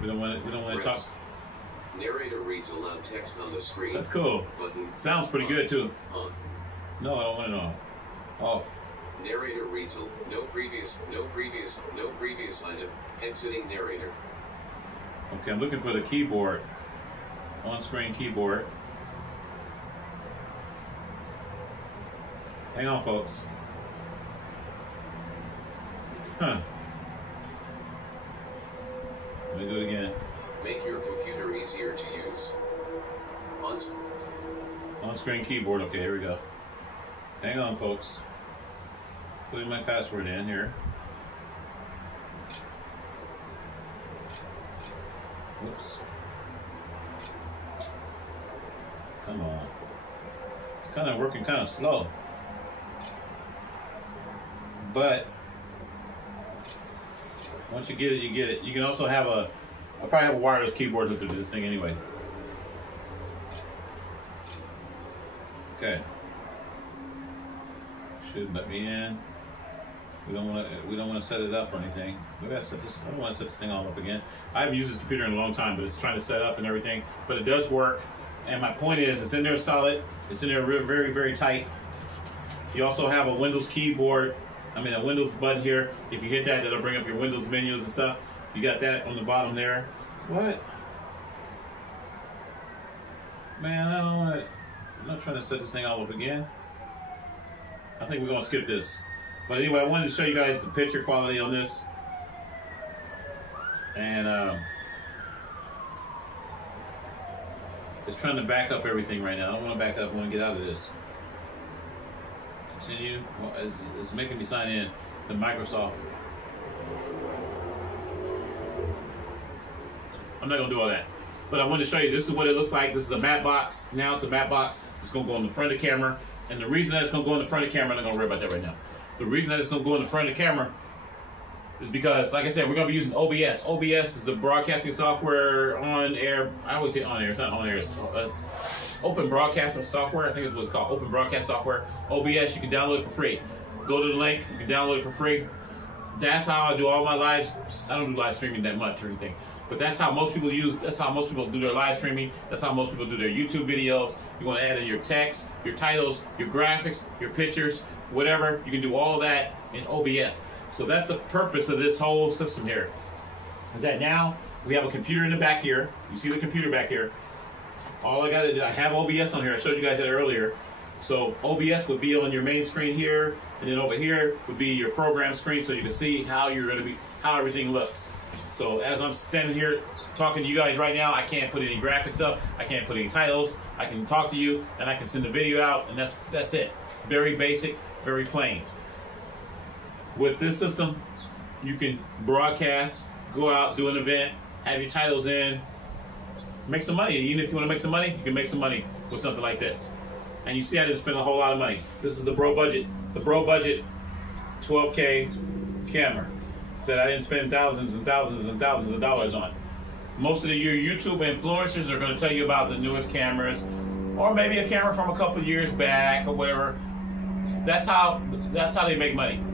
We don't want to talk. Narrator reads aloud text on the screen. That's cool. Button. Sounds pretty good too. On. No, I don't want it on. Off. Narrator reads no previous item. Exiting narrator. Okay, I'm looking for the keyboard. On-screen keyboard. Hang on, folks. Let me do it again. Make your computer easier to use. On-screen keyboard. Okay, here we go. Hang on, folks. Putting my password in here. Whoops. Come on. It's kind of working kind of slow. But once you get it, you get it. You can also have I'll probably have a wireless keyboard hooked to this thing anyway. Okay. Should let me in. We don't want to set it up or anything. Maybe I don't want to set this thing all up again. I haven't used this computer in a long time, but it's trying to set up and everything. But it does work. And my point is, it's in there solid. It's in there very, very tight. You also have a Windows keyboard. I mean, a Windows button here. If you hit that, that'll bring up your Windows menus and stuff. You got that on the bottom there. What? Man, I don't want to. I'm not trying to set this thing all up again. I think we're going to skip this. But anyway, I wanted to show you guys the picture quality on this. And it's trying to back up everything right now. I don't want to back up. I want to get out of this. Continue. Well, it's making me sign in to Microsoft. I'm not going to do all that. But I wanted to show you, this is what it looks like. This is a matte box. Now it's a matte box. It's going to go in the front of the camera. And the reason that it's going to go in the front of the camera, I'm not going to worry about that right now. The reason that it's going to go in the front of the camera is because, like I said, we're going to be using OBS. OBS is the broadcasting software on air. I always say on air. It's not on air. It's open broadcasting software. I think it's what it's called. Open broadcast software. OBS, you can download it for free. Go to the link. You can download it for free. That's how I do all my lives. I don't do live streaming that much or anything. But that's how most people that's how most people do their live streaming. That's how most people do their YouTube videos. You want to add in your text, your titles, your graphics, your pictures, whatever. You can do all of that in OBS. So that's the purpose of this whole system here. Is that now we have a computer in the back here. You see the computer back here. All I got to do, I have OBS on here. I showed you guys that earlier. So OBS would be on your main screen here, and then over here would be your program screen, so you can see how how everything looks. So as I'm standing here talking to you guys right now, I can't put any graphics up. I can't put any titles. I can talk to you, and I can send the video out, and that's it. Very basic, very plain. With this system, you can broadcast, go out, do an event, have your titles in, make some money. Even if you want to make some money, you can make some money with something like this. And you see I didn't spend a whole lot of money. This is the Bro budget. The Bro budget 12K camera that I didn't spend thousands and thousands and thousands of dollars on. Most of your YouTube influencers are going to tell you about the newest cameras, or maybe a camera from a couple of years back or whatever. That's how they make money.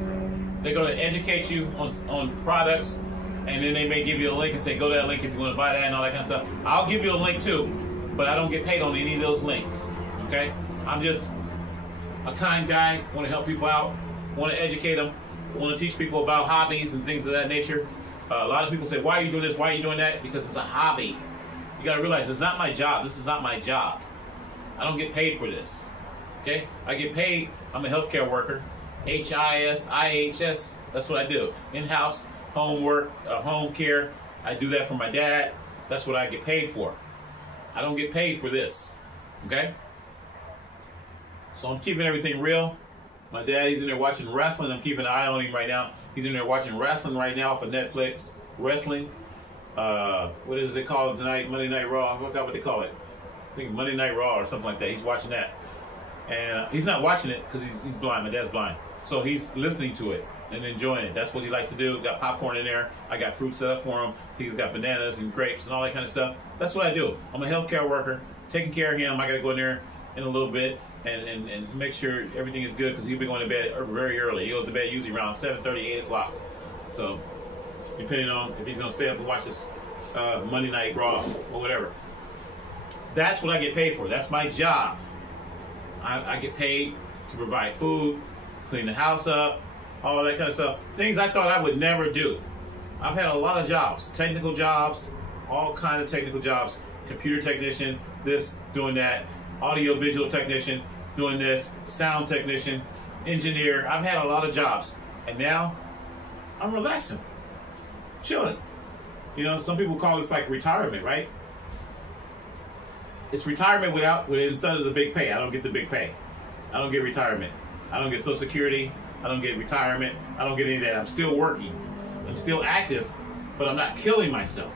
They're going to educate you on products, and then they may give you a link and say, go to that link if you want to buy that and all that kind of stuff. I'll give you a link too, but I don't get paid on any of those links, okay? I'm just a kind guy, want to help people out, want to educate them, want to teach people about hobbies and things of that nature. A lot of people say, why are you doing this, why are you doing that? Because it's a hobby. You got to realize it's not my job. This is not my job. I don't get paid for this, okay? I get paid, I'm a healthcare worker. HIS, IHS, that's what I do. In-house, home work, home care. I do that for my dad. That's what I get paid for. I don't get paid for this, okay? So I'm keeping everything real. My dad, he's in there watching wrestling. I'm keeping an eye on him right now. He's in there watching wrestling right now for Netflix. Wrestling. What is it called tonight? Monday Night Raw. I forgot what they call it. I think Monday Night Raw or something like that. He's watching that. And he's not watching it because he's blind. My dad's blind. So he's listening to it and enjoying it. That's what he likes to do. Got popcorn in there. I got fruit set up for him. He's got bananas and grapes and all that kind of stuff. That's what I do. I'm a healthcare worker. Taking care of him. I got to go in there in a little bit and make sure everything is good because he'll be going to bed very early. He goes to bed usually around 7:30, 8 o'clock. So depending on if he's going to stay up and watch this Monday Night Raw or whatever. That's what I get paid for. That's my job. I get paid to provide food, clean the house up, all that kind of stuff. Things I thought I would never do. I've had a lot of jobs, technical jobs, all kinds of technical jobs. Computer technician, this, doing that. Audio visual technician, doing this. Sound technician, engineer. I've had a lot of jobs. And now, I'm relaxing, chilling. You know, some people call this like retirement, right? It's retirement instead of the big pay. I don't get the big pay. I don't get retirement. I don't get Social Security. I don't get retirement. I don't get any of that. I'm still working. I'm still active, but I'm not killing myself.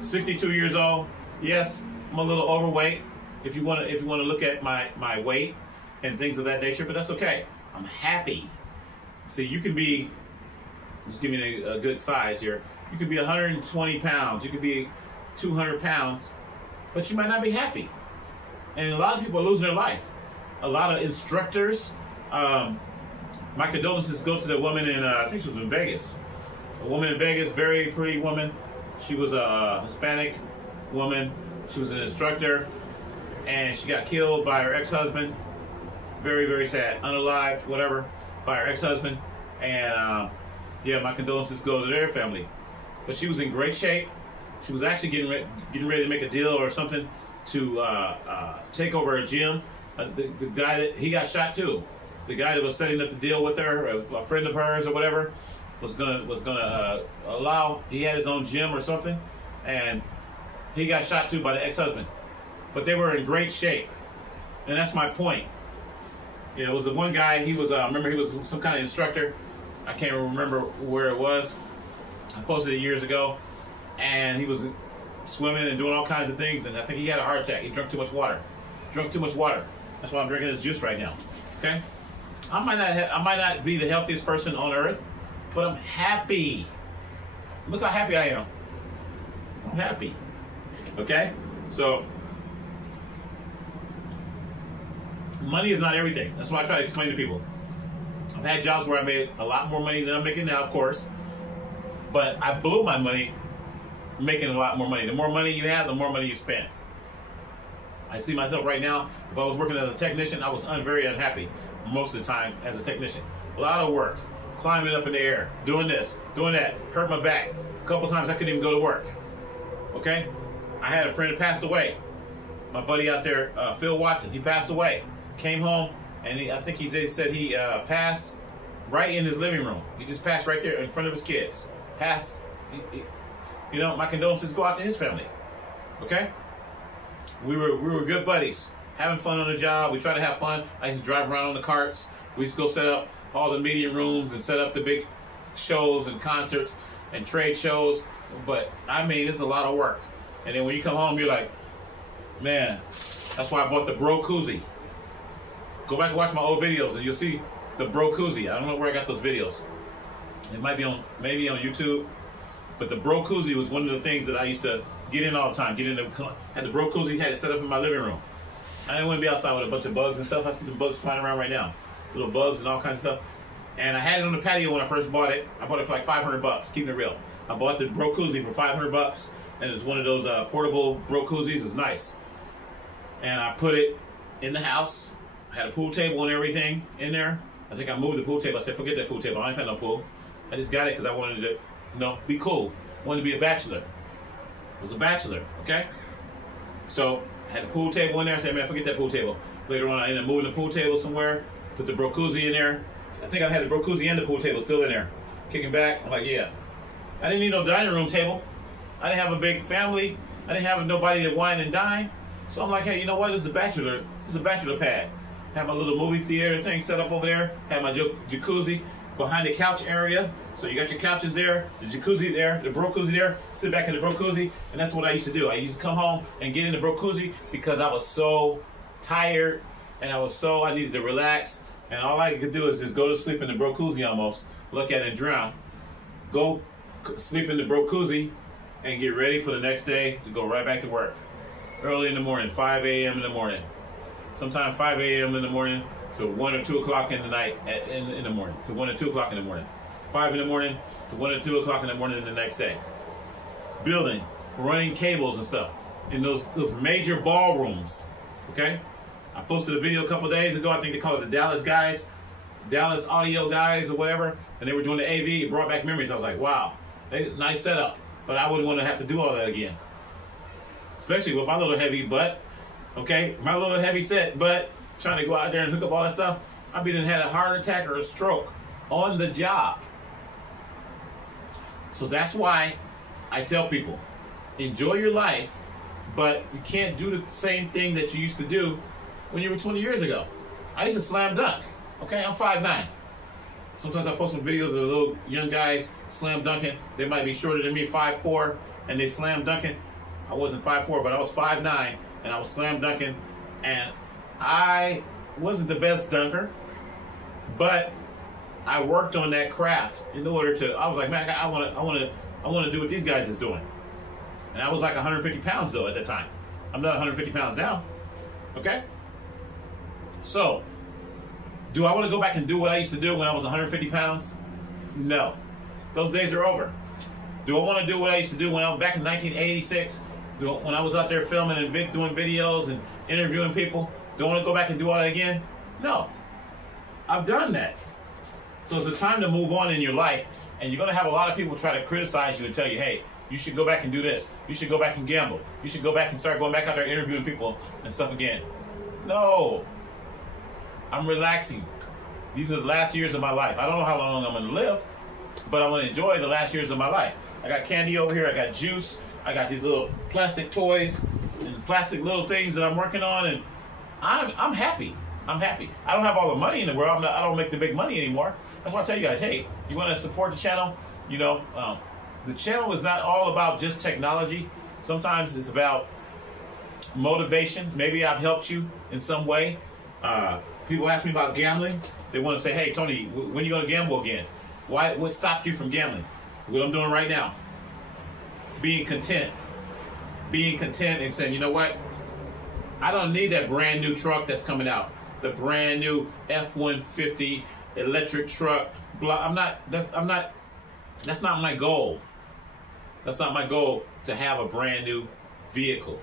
62 years old. Yes, I'm a little overweight. If you want to look at my weight and things of that nature, but that's okay. I'm happy. See, you can be, just give me a good size here. You could be 120 pounds. You could be 200 pounds, but you might not be happy. And a lot of people are losing their life. A lot of instructors. My condolences go to the woman in, I think she was in Vegas. A woman in Vegas, very pretty woman. She was a Hispanic woman. She was an instructor, and she got killed by her ex-husband. Very, very sad. Unalived, whatever, by her ex-husband. And yeah, my condolences go to their family. But she was in great shape. She was actually getting ready to make a deal or something to take over a gym. The guy that he got shot too. The guy that was setting up the deal with her, a friend of hers or whatever, was gonna allow. He had his own gym or something, and he got shot too by the ex-husband. But they were in great shape, and that's my point. You know, it was the one guy. He was remember he was some kind of instructor. I can't remember where it was. I posted it years ago, and he was swimming and doing all kinds of things, and I think he had a heart attack. He drank too much water. That's why I'm drinking this juice right now. Okay, I might not be the healthiest person on earth, but I'm happy. Look how happy I am. I'm happy. Okay, so money is not everything. That's why I try to explain to people. I've had jobs where I made a lot more money than I'm making now, of course, but I blew my money making a lot more money. The more money you have, the more money you spend. I see myself right now, if I was working as a technician, I was very unhappy most of the time as a technician. A lot of work, climbing up in the air, doing this, doing that, hurt my back. A couple times I couldn't even go to work. Okay? I had a friend that passed away. My buddy out there, Phil Watson, he passed away. Came home, and I think he said he passed right in his living room. He just passed right there in front of his kids. Passed. You know, my condolences go out to his family. Okay? We were good buddies, having fun on the job. We try to have fun. I used to drive around on the carts. We used to go set up all the media rooms and set up the big shows and concerts and trade shows. But I mean, it's a lot of work. And then when you come home, you're like, man, that's why I bought the BRO-CASTER'S. Go back and watch my old videos, and you'll see the BRO-CASTER'S. I don't know where I got those videos. It might be maybe on YouTube. But the BRO-CASTER'S was one of the things that I used to get in all the time. Had the BRO-CASTER'S, had it set up in my living room. I didn't want to be outside with a bunch of bugs and stuff. I see some bugs flying around right now. Little bugs and all kinds of stuff. And I had it on the patio when I first bought it. I bought it for like $500, keeping it real. I bought the BRO-CASTER'S for $500, and it's one of those portable BRO-CASTER'S. It's nice. And I put it in the house. I had a pool table and everything in there. I think I moved the pool table. I said, forget that pool table. I ain't had no pool. I just got it because I wanted to, be cool. I wanted to be a bachelor. I was a bachelor, okay? So I had the pool table in there. I said, man, forget that pool table. Later on, I ended up moving the pool table somewhere, put the BRO-CASTER'S in there. I think I had the BRO-CASTER'S and the pool table still in there. Kicking back, I'm like, yeah. I didn't need no dining room table. I didn't have a big family. I didn't have nobody to wine and dine. So I'm like, hey, you know what? This is a bachelor pad. Have my little movie theater thing set up over there. Have my jacuzzi behind the couch area. So you got your couches there, the jacuzzi there, the BRO-CASTER'S there. Sit back in the BRO-CASTER'S, and that's what I used to do. I used to come home and get in the BRO-CASTER'S because I was so tired and I needed to relax. And all I could do is just go to sleep in the BRO-CASTER'S almost, look at it and drown. Go sleep in the BRO-CASTER'S and get ready for the next day to go right back to work. Early in the morning, 5 a.m. in the morning. Sometimes 5 a.m. in the morning to 1 or 2 o'clock in the night, in the morning, to 1 or 2 o'clock in the morning. 5 in the morning to 1 or 2 o'clock in the morning the next day. Building, running cables and stuff in those major ballrooms, okay? I posted a video a couple days ago. I think they call it the Dallas guys, Dallas audio guys or whatever, and they were doing the AV. It brought back memories. I was like, wow, nice setup, but I wouldn't want to have to do all that again. Especially with my little heavy butt, okay? My little heavy set butt, trying to go out there and hook up all that stuff. I've been had a heart attack or a stroke on the job. So that's why I tell people, enjoy your life, but you can't do the same thing that you used to do when you were 20 years ago. I used to slam dunk. Okay, I'm 5'9". Sometimes I post some videos of the little young guys slam dunking. They might be shorter than me, 5'4", and they slam dunking. I wasn't 5'4", but I was 5'9", and I was slam dunking, and I wasn't the best dunker, but I worked on that craft in order to. I was like, man, I want to do what these guys is doing, and I was like 150 pounds though at that time. I'm not 150 pounds now. Okay, so do I want to go back and do what I used to do when I was 150 pounds? No, those days are over. Do I want to do what I used to do when I was back in 1986? When I was out there filming and doing videos and interviewing people? Do I want to go back and do all that again? No. I've done that. So it's a time to move on in your life, and you're going to have a lot of people try to criticize you and tell you, hey, you should go back and do this. You should go back and gamble. You should go back and start going back out there interviewing people and stuff again. No. I'm relaxing. These are the last years of my life. I don't know how long I'm going to live, but I'm going to enjoy the last years of my life. I got candy over here. I got juice. I got these little plastic toys and plastic little things that I'm working on, and I'm happy. I'm happy. I don't have all the money in the world. I don't make the big money anymore. That's why I tell you guys, hey, you want to support the channel? You know, the channel is not all about just technology. Sometimes it's about motivation. Maybe I've helped you in some way. People ask me about gambling. They want to say, hey, Tony, when are you going to gamble again? What stopped you from gambling? What I'm doing right now. Being content and saying, you know what? I don't need that brand new truck that's coming out. The brand new F-150 electric truck. That's not my goal. That's not my goal to have a brand new vehicle.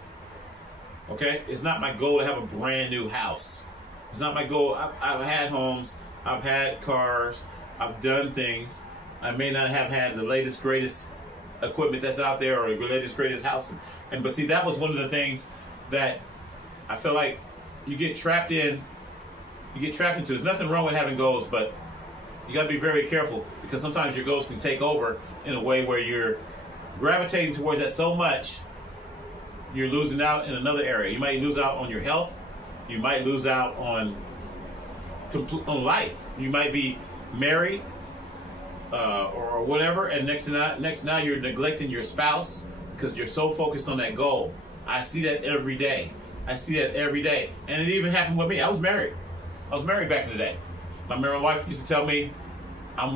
Okay? It's not my goal to have a brand new house. It's not my goal. I've had homes. I've had cars. I've done things. I may not have had the latest, greatest equipment that's out there or the latest, greatest house. But see, that was one of the things that I feel like you get trapped into. There's nothing wrong with having goals, but you got to be very careful, because sometimes your goals can take over in a way where you're gravitating towards that so much, you're losing out in another area. You might lose out on your health. You might lose out on life. You might be married or whatever, and next now you're neglecting your spouse because you're so focused on that goal. I see that every day. And it even happened with me. I was married back in the day. My wife used to tell me, I'm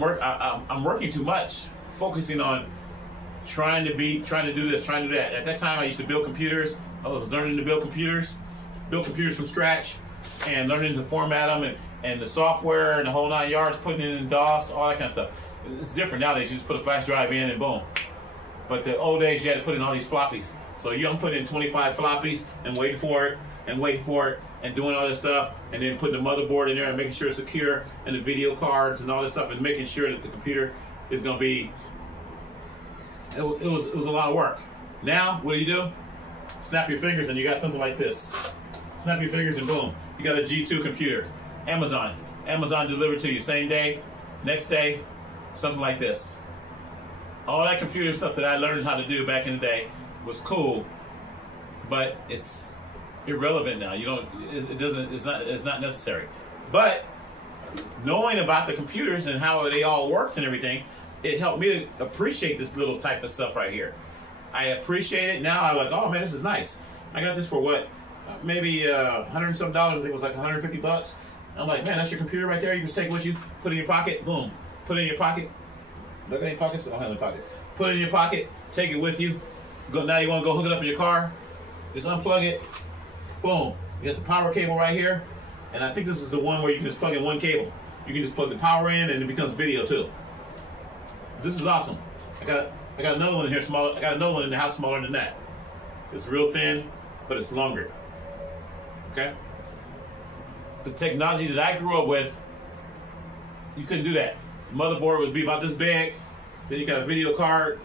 working too much, focusing on trying to do this, trying to do that. At that time, I used to build computers. I was learning to build computers from scratch, and learning to format them and the software and the whole 9 yards, putting it in DOS, all that kind of stuff. It's different nowadays. You just put a flash drive in and boom. But the old days, you had to put in all these floppies. So I'm putting in 25 floppies and waiting for it and doing all this stuff, and then putting the motherboard in there and making sure it's secure, and the video cards and all this stuff, and making sure that the computer is going to be. It was a lot of work. Now, what do? Snap your fingers and you got something like this. Snap your fingers and boom, you got a G2 computer. Amazon delivered to you same day, next day, something like this. All that computer stuff that I learned how to do back in the day was cool, but it's irrelevant now. It's not necessary. But knowing about the computers and how they all worked and everything, it helped me to appreciate this little type of stuff right here. I appreciate it now. I'm like, oh man, this is nice. I got this for what? Maybe $100 and some. I think it was like 150 bucks. I'm like, man, that's your computer right there. You can just take it with you, put it in your pocket, boom. Put it in your pocket. Look at any pockets? I don't have any pockets. Put it in your pocket, take it with you. Now you want to go hook it up in your car. Just unplug it. Boom. You got the power cable right here. And I think this is the one where you can just plug in one cable. You can just plug the power in and it becomes video too. This is awesome. I got another one in here smaller. I got another one in the house smaller than that. It's real thin, but it's longer. Okay? The technology that I grew up with, you couldn't do that. The motherboard would be about this big. Then you got a video card.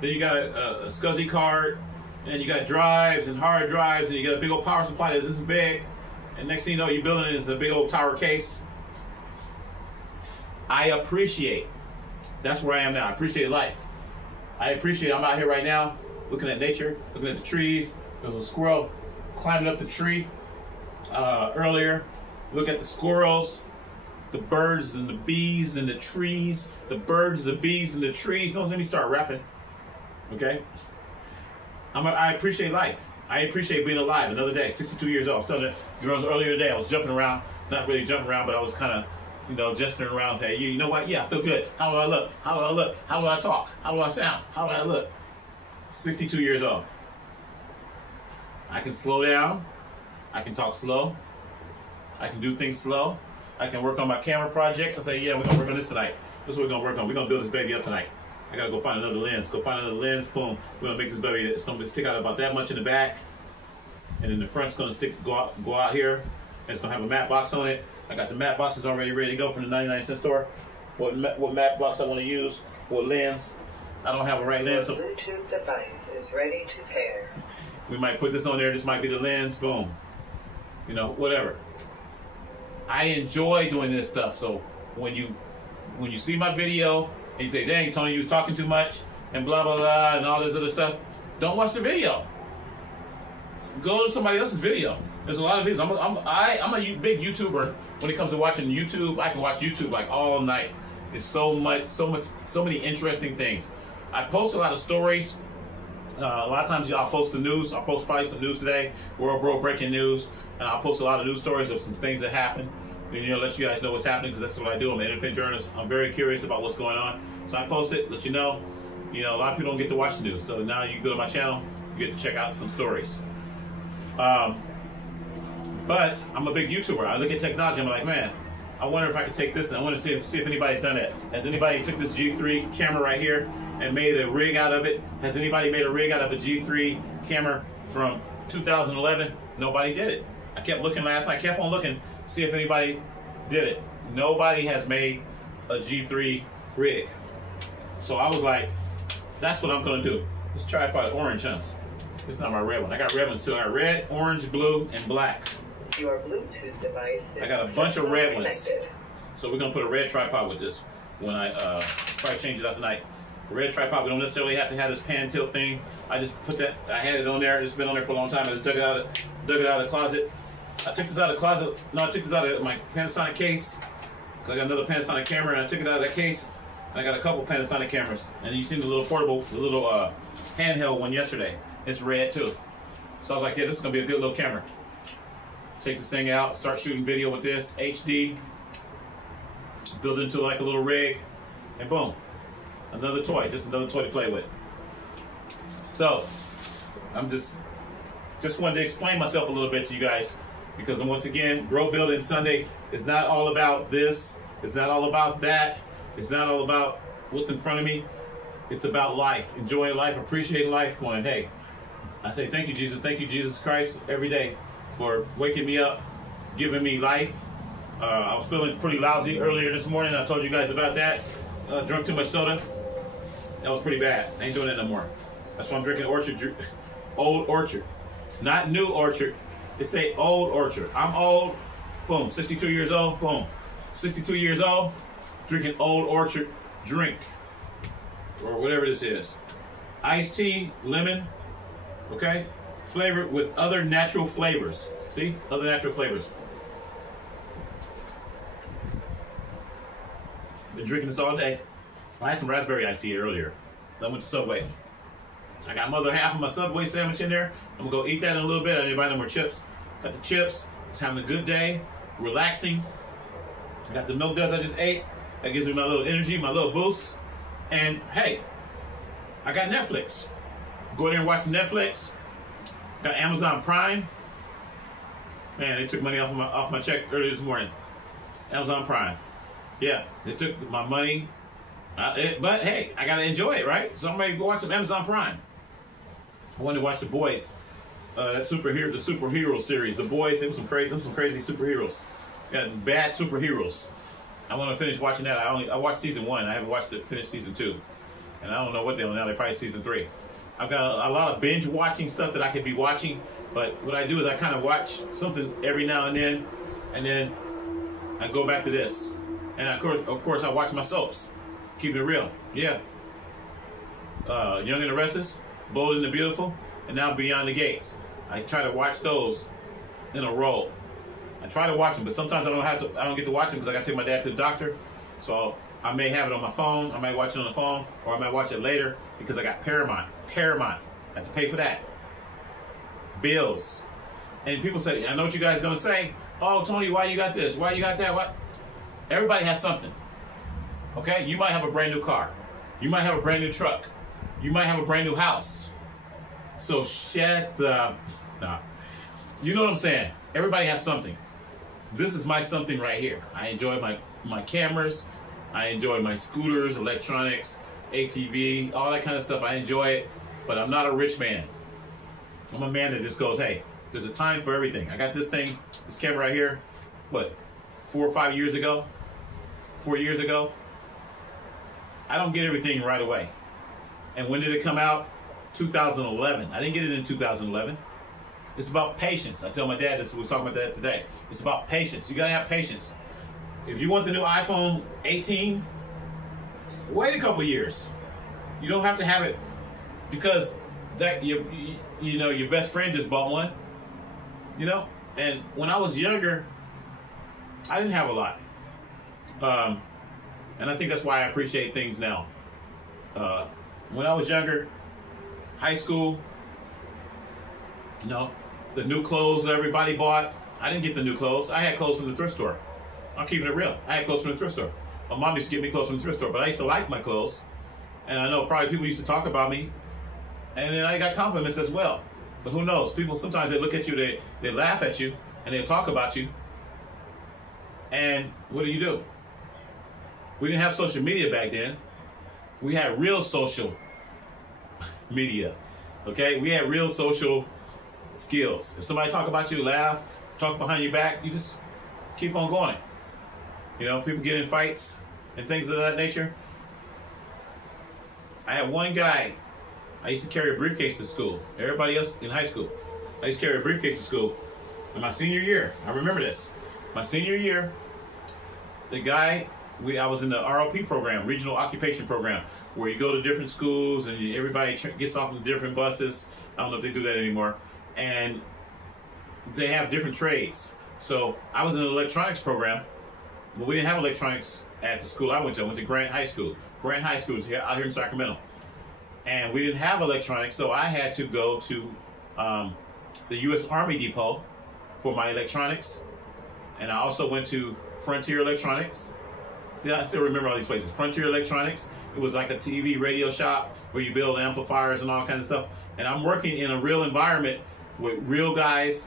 Then you got a SCSI card. And you got drives and hard drives. And you got a big old power supply that's this big. And next thing you know, you're building is a big old tower case. I appreciate. That's where I am now. I appreciate life. I appreciate it. I'm out here right now looking at nature, looking at the trees. There's a squirrel climbing up the tree earlier. Look at the squirrels, the birds and the bees and the trees, the birds, the bees and the trees. Don't let me start rapping, okay? I appreciate life. I appreciate being alive. Another day, 62 years old. I was telling the girls earlier today, I was jumping around, not really jumping around, but I was kind of, you know, gesturing around, saying, you know what? Yeah, I feel good. How do I look? How do I look? How do I talk? How do I sound? How do I look? 62 years old. I can slow down. I can talk slow. I can do things slow. I can work on my camera projects. I say, yeah, we're going to work on this tonight. This is what we're going to work on. We're going to build this baby up tonight. I got to go find another lens. Go find another lens. Boom. We're going to make this baby, it's going to stick out about that much in the back. And then the front's going to go out here. And it's going to have a matte box on it. I got the matte boxes already ready to go from the 99-cent store. What matte box I want to use. What lens. I don't have a right lens. Your Bluetooth device is ready to pair. We might put this on there. This might be the lens. Boom. You know, whatever. I enjoy doing this stuff. So when you see my video and you say, dang, Tony, you was talking too much and blah, blah, blah, and all this other stuff, don't watch the video. Go to somebody else's video. There's a lot of videos. I'm a big YouTuber. When it comes to watching YouTube, I can watch YouTube like all night. There's so many interesting things. I post a lot of stories. A lot of times I'll post the news. I'll post probably some news today, world bro breaking news, and I'll post a lot of news stories of some things that happen. And, you know, let you guys know what's happening, because that's what I do. I'm an independent journalist. I'm very curious about what's going on. So I post it, let you know. You know, a lot of people don't get to watch the news. So now you go to my channel, you get to check out some stories. But I'm a big YouTuber. I look at technology, I'm like, man, I wonder if I could take this, and I want to see if anybody's done that. Has anybody took this G3 camera right here and made a rig out of it? Has anybody made a rig out of a G3 camera from 2011? Nobody did it. I kept looking last night, I kept on looking, see if anybody did it. Nobody has made a G3 rig. So I was like, that's what I'm gonna do. This tripod orange, huh? It's not my red one. I got red ones too. I got red, orange, blue, and black. Your Bluetooth device is I got a bunch of red ones. connected. So we're gonna put a red tripod with this when I probably change it out tonight. A red tripod, we don't necessarily have to have this pan tilt thing. I just put that, I had it on there, it's been on there for a long time. I just dug it out of the closet. I took this out of the closet, no, I took this out of my Panasonic case. I got another Panasonic camera, and I took it out of that case. And I got a couple Panasonic cameras. And you seen the little portable, the little handheld one yesterday. It's red too. So I was like, yeah, this is gonna be a good little camera. Take this thing out, start shooting video with this, HD. Build it into like a little rig, and boom. Another toy, just another toy to play with. So, I'm just wanted to explain myself a little bit to you guys, because once again, Bro Building Sunday is not all about this, it's not all about that, it's not all about what's in front of me. It's about life, enjoying life, appreciating life, going, hey, I say thank you, Jesus Christ, every day for waking me up, giving me life. I was feeling pretty lousy earlier this morning. I told you guys about that. Drunk too much soda. That was pretty bad. I ain't doing that no more. That's why I'm drinking Old Orchard. Not New Orchard. It say Old Orchard. I'm old. Boom. 62 years old. Boom. 62 years old. Drinking Old Orchard drink. Or whatever this is. Iced tea, lemon. Okay? Flavored with other natural flavors. See? Other natural flavors. Been drinking this all day. I had some raspberry iced tea earlier. Then I went to Subway. I got another half of my Subway sandwich in there. I'm gonna go eat that in a little bit. I didn't buy no more chips. Got the chips. Just having a good day. Relaxing. I got the Milk Duds I just ate. That gives me my little energy, my little boost. And hey, I got Netflix. Go there and watch Netflix. Got Amazon Prime. Man, they took money off my check earlier this morning. Amazon Prime. Yeah, they took my money. But hey, I gotta enjoy it, right? So I'm ready to go watch some Amazon Prime. I wanted to watch The Boys. The superhero series. The Boys, it was some crazy superheroes. Yeah, bad superheroes. I want to finish watching that. I watched season 1. I haven't finished season 2. And I don't know what they're on now. They're probably season 3. I've got a lot of binge watching stuff that I could be watching, but what I do is I kind of watch something every now and then I go back to this. And of course I watch my soaps. Keep it real. Yeah. Young and the Restless, Bold and the Beautiful, and now Beyond the Gates. I try to watch those in a row. I try to watch them, but sometimes I don't get to watch them because I got to take my dad to the doctor. So I may have it on my phone. I might watch it on the phone, or I might watch it later because I got Paramount. I have to pay for that. Bills. And people say, I know what you guys are going to say. Oh, Tony, why you got this? Why you got that? What? Everybody has something. Okay? You might have a brand new car. You might have a brand new truck. You might have a brand new house. So shut the... Nah. You know what I'm saying? Everybody has something. This is my something right here. I enjoy my cameras. I enjoy my scooters, electronics, ATV, all that kind of stuff. I enjoy it, but I'm not a rich man. I'm a man that just goes, hey, there's a time for everything. I got this thing, this camera right here, what, 4 or 5 years ago? 4 years ago? I don't get everything right away. And when did it come out? 2011. I didn't get it in 2011. It's about patience. I tell my dad this. We was talking about that today. It's about patience. You gotta have patience. If you want the new iPhone 18, wait a couple years. You don't have to have it because that you know your best friend just bought one. You know, and when I was younger, I didn't have a lot. And I think that's why I appreciate things now. When I was younger, high school, you know, the new clothes that everybody bought, I didn't get the new clothes. I had clothes from the thrift store. I'm keeping it real. I had clothes from the thrift store. My mom used to give me clothes from the thrift store, but I used to like my clothes. And I know probably people used to talk about me. And then I got compliments as well. But who knows? People, sometimes they look at you, they laugh at you, and they talk about you. And what do? We didn't have social media back then. We had real social media, okay? We had real social skills. If somebody talk about you, laugh, talk behind your back, you just keep on going. You know, people get in fights and things of that nature. I had one guy, I used to carry a briefcase to school. Everybody else in high school, I used to carry a briefcase to school. In my senior year, I remember this. My senior year, the guy, I was in the ROP program, Regional Occupation Program, where you go to different schools and everybody gets off of different buses. I don't know if they do that anymore. And they have different trades. So I was in the electronics program, but we didn't have electronics at the school I went to. I went to Grant High School. Grant High School is out here in Sacramento. And we didn't have electronics, so I had to go to the U.S. Army Depot for my electronics. And I also went to Frontier Electronics. See, I still remember all these places. Frontier Electronics. It was like a TV radio shop where you build amplifiers and all kinds of stuff. And I'm working in a real environment with real guys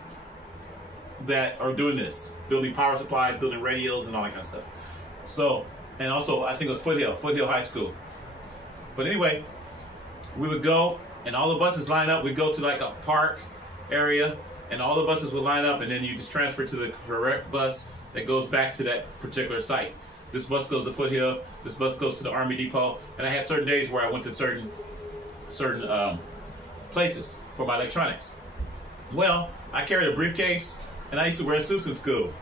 that are doing this, building power supplies, building radios, and all that kind of stuff. So, and also I think it was Foothill High School. But anyway, we would go, and all the buses line up. We'd go to like a park area, and all the buses would line up, and then you just transfer to the correct bus that goes back to that particular site. This bus goes to Foothill, this bus goes to the Army Depot, and I had certain days where I went to certain places for my electronics. Well, I carried a briefcase, and I used to wear suits in school,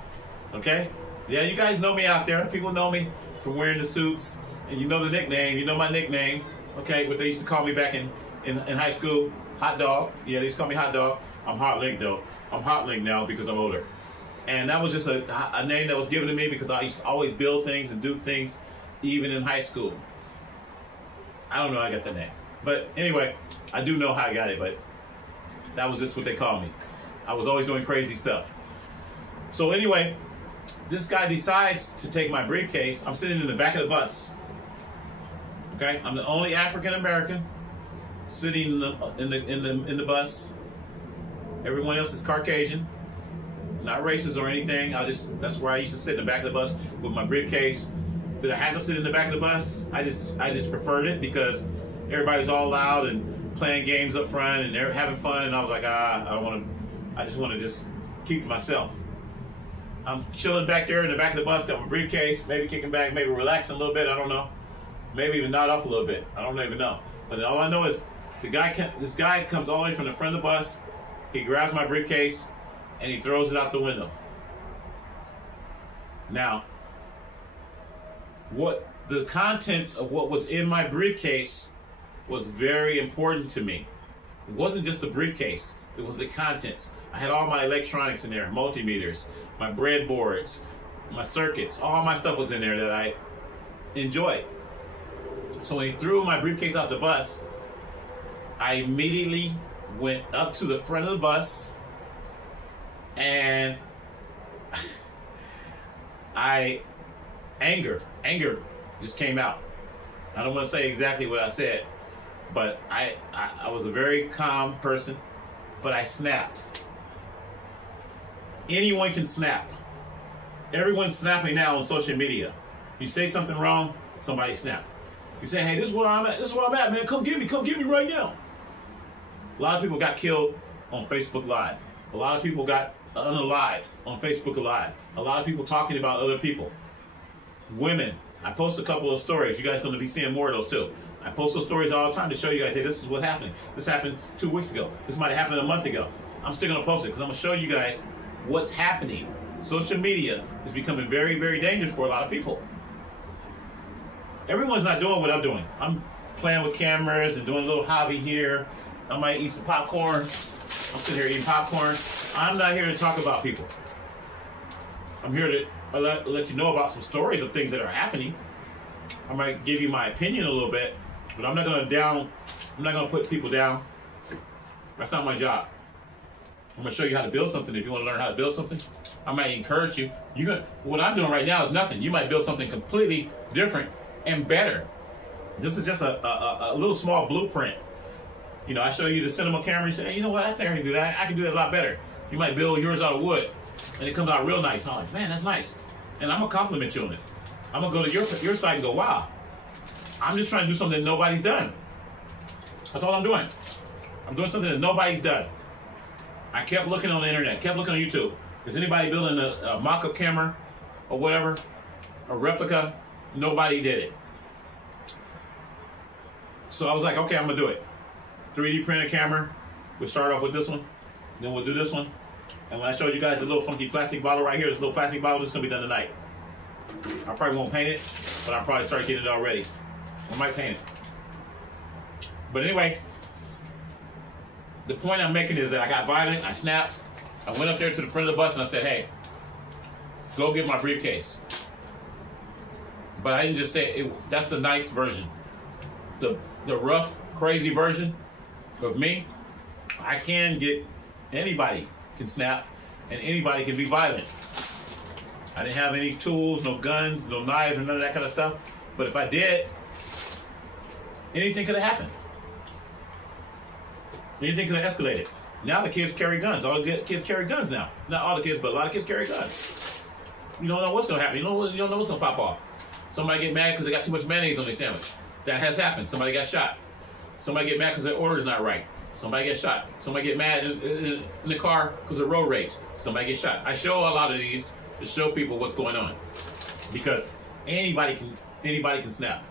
okay? Yeah, you guys know me out there. People know me from wearing the suits, and you know the nickname, you know my nickname, okay? What they used to call me back in high school, Hot Dog. Yeah, they used to call me Hot Dog. I'm Hot Link, though. I'm Hot Link now because I'm older. And that was just a name that was given to me because I used to always build things and do things even in high school. I don't know how I got that name. But anyway, I do know how I got it, but that was just what they called me. I was always doing crazy stuff. So anyway, this guy decides to take my briefcase. I'm sitting in the back of the bus. Okay? I'm the only African American sitting in the bus. Everyone else is Caucasian. Not racist or anything. That's where I used to sit in the back of the bus with my briefcase. Did I have to sit in the back of the bus? I just preferred it because everybody was all loud and playing games up front and they're having fun, and I was like, I just want to just keep to myself. I'm chilling back there in the back of the bus, got my briefcase, maybe kicking back, maybe relaxing a little bit, I don't know. Maybe even nod off a little bit, I don't even know. But all I know is this guy comes all the way from the front of the bus, he grabs my briefcase, and he throws it out the window. Now, what the contents of what was in my briefcase was very important to me. It wasn't just the briefcase, it was the contents. I had all my electronics in there, multimeters, my breadboards, my circuits, all my stuff was in there that I enjoyed. So when he threw my briefcase out the bus, I immediately went up to the front of the bus and anger just came out. I don't want to say exactly what I said, but I was a very calm person, but I snapped. Anyone can snap. Everyone's snapping now on social media. You say something wrong, somebody snap. You say, hey, this is where I'm at. This is where I'm at, man. Come get me right now. A lot of people got killed on Facebook Live. A lot of people got unalived on Facebook Live. A lot of people talking about other people. Women. I post a couple of stories. You guys are going to be seeing more of those too. I post those stories all the time to show you guys, hey, this is what happened. This happened 2 weeks ago. This might have happened a month ago. I'm still going to post it because I'm going to show you guys what's happening. Social media is becoming very, very dangerous for a lot of people. Everyone's not doing what I'm doing. I'm playing with cameras and doing a little hobby here. I might eat some popcorn. I'm sitting here eating popcorn. I'm not here to talk about people. I'm here to let you know about some stories of things that are happening. I might give you my opinion a little bit, but I'm not gonna put people down. That's not my job. I'm gonna show you how to build something. If you want to learn how to build something, I might encourage you. What I'm doing right now is nothing. You might build something completely different and better. This is just a little small blueprint. You know, I show you the cinema camera, you say, hey, you know what, I think I can do that. I can do that a lot better. You might build yours out of wood, and it comes out real nice. I'm like, man, that's nice. And I'm going to compliment you on it. I'm going to go to your site and go, wow. I'm just trying to do something that nobody's done. That's all I'm doing. I'm doing something that nobody's done. I kept looking on the internet, kept looking on YouTube. Is anybody building a mock-up camera or whatever, a replica? Nobody did it. So I was like, okay, I'm going to do it. 3D printed camera. We'll start off with this one. Then we'll do this one. And when I show you guys a little funky plastic bottle right here, this little plastic bottle, this is going to be done tonight. I probably won't paint it, but I'll probably start getting it already. I might paint it. But anyway, the point I'm making is that I got violent, I snapped, I went up there to the front of the bus and I said, hey, go get my briefcase. But I didn't just say it, that's the nice version. The rough, crazy version of me, I can get, anybody can snap and anybody can be violent. I didn't have any tools, no guns, no knives, or none of that kind of stuff. But if I did, anything could have happened. Anything could have escalated. Now the kids carry guns. All the kids carry guns now. Not all the kids, but a lot of kids carry guns. You don't know what's going to happen. You don't know what's going to pop off. Somebody get mad because they got too much mayonnaise on their sandwich. That has happened. Somebody got shot. Somebody get mad because their order is not right. Somebody gets shot. Somebody get mad in the car because of road rage. Somebody gets shot. I show a lot of these to show people what's going on, because anybody can snap.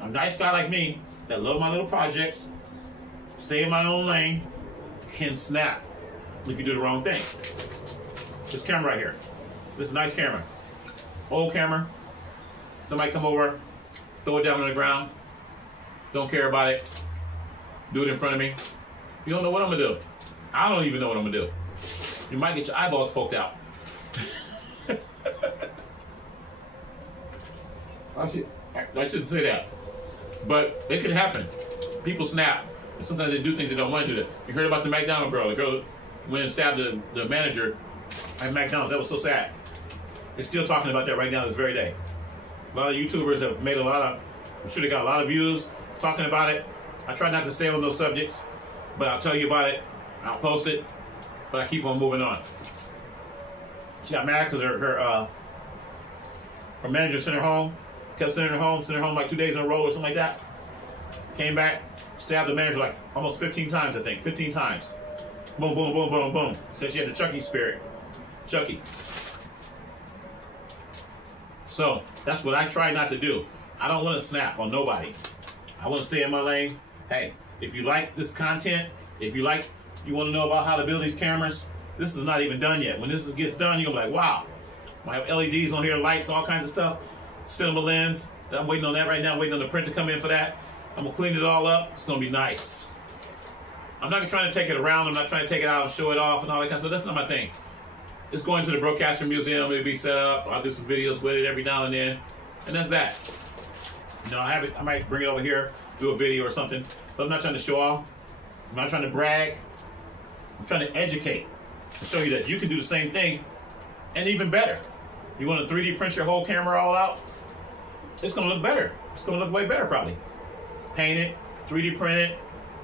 A nice guy like me that love my little projects, stay in my own lane, can snap if you do the wrong thing. This camera right here. This is a nice camera. Old camera. Somebody come over, throw it down on the ground. Don't care about it. Do it in front of me. You don't know what I'm gonna do. I don't even know what I'm gonna do. You might get your eyeballs poked out. I shouldn't say that. But it can happen. People snap. And sometimes they do things they don't want to do. You heard about the McDonald's girl. The girl went and stabbed the manager at McDonald's. That was so sad. They're still talking about that right now this very day. A lot of YouTubers have made I'm sure they got a lot of views talking about it. I try not to stay on those subjects, but I'll tell you about it. I'll post it, but I keep on moving on. She got mad because her manager sent her home, kept sending her home like 2 days in a row or something like that. Came back, stabbed the manager like almost 15 times, I think. 15 times. Boom, boom, boom, boom, boom. Said she had the Chucky spirit. Chucky. So that's what I try not to do. I don't want to snap on nobody. I want to stay in my lane. Hey, if you like this content, if you want to know about how to build these cameras, this is not even done yet. When this gets done, you're going to be like, wow. I have LEDs on here, lights, all kinds of stuff. Cinema lens. I'm waiting on that right now. I'm waiting on the print to come in for that. I'm gonna clean it all up. It's gonna be nice. I'm not trying to take it around. I'm not trying to take it out and show it off and all that kind of stuff. That's not my thing. It's going to the BRO-CASTER Museum. It'll be set up. I'll do some videos with it every now and then. And that's that. You know, I might bring it over here, do a video or something. But I'm not trying to show off. I'm not trying to brag. I'm trying to educate and show you that you can do the same thing and even better. You want to 3D print your whole camera all out? It's going to look better. It's going to look way better probably. Paint it, 3D print it.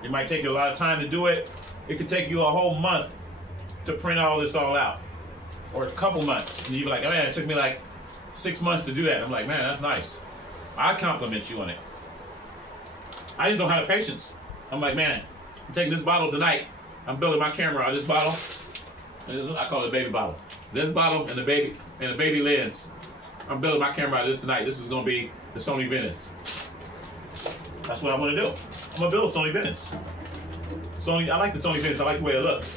It might take you a lot of time to do it. It could take you a whole month to print all this all out. Or a couple months. And you'd be like, oh man, it took me like 6 months to do that. I'm like, man, that's nice. I compliment you on it. I just don't have the patience. I'm like, man, I'm taking this bottle tonight. I'm building my camera out of this bottle. And this is, I call it a baby bottle. This bottle and the baby lens. I'm building my camera out of this tonight. This is going to be the Sony Venice. That's what I want to do. I'm going to build a Sony Venice. I like the Sony Venice. I like the way it looks.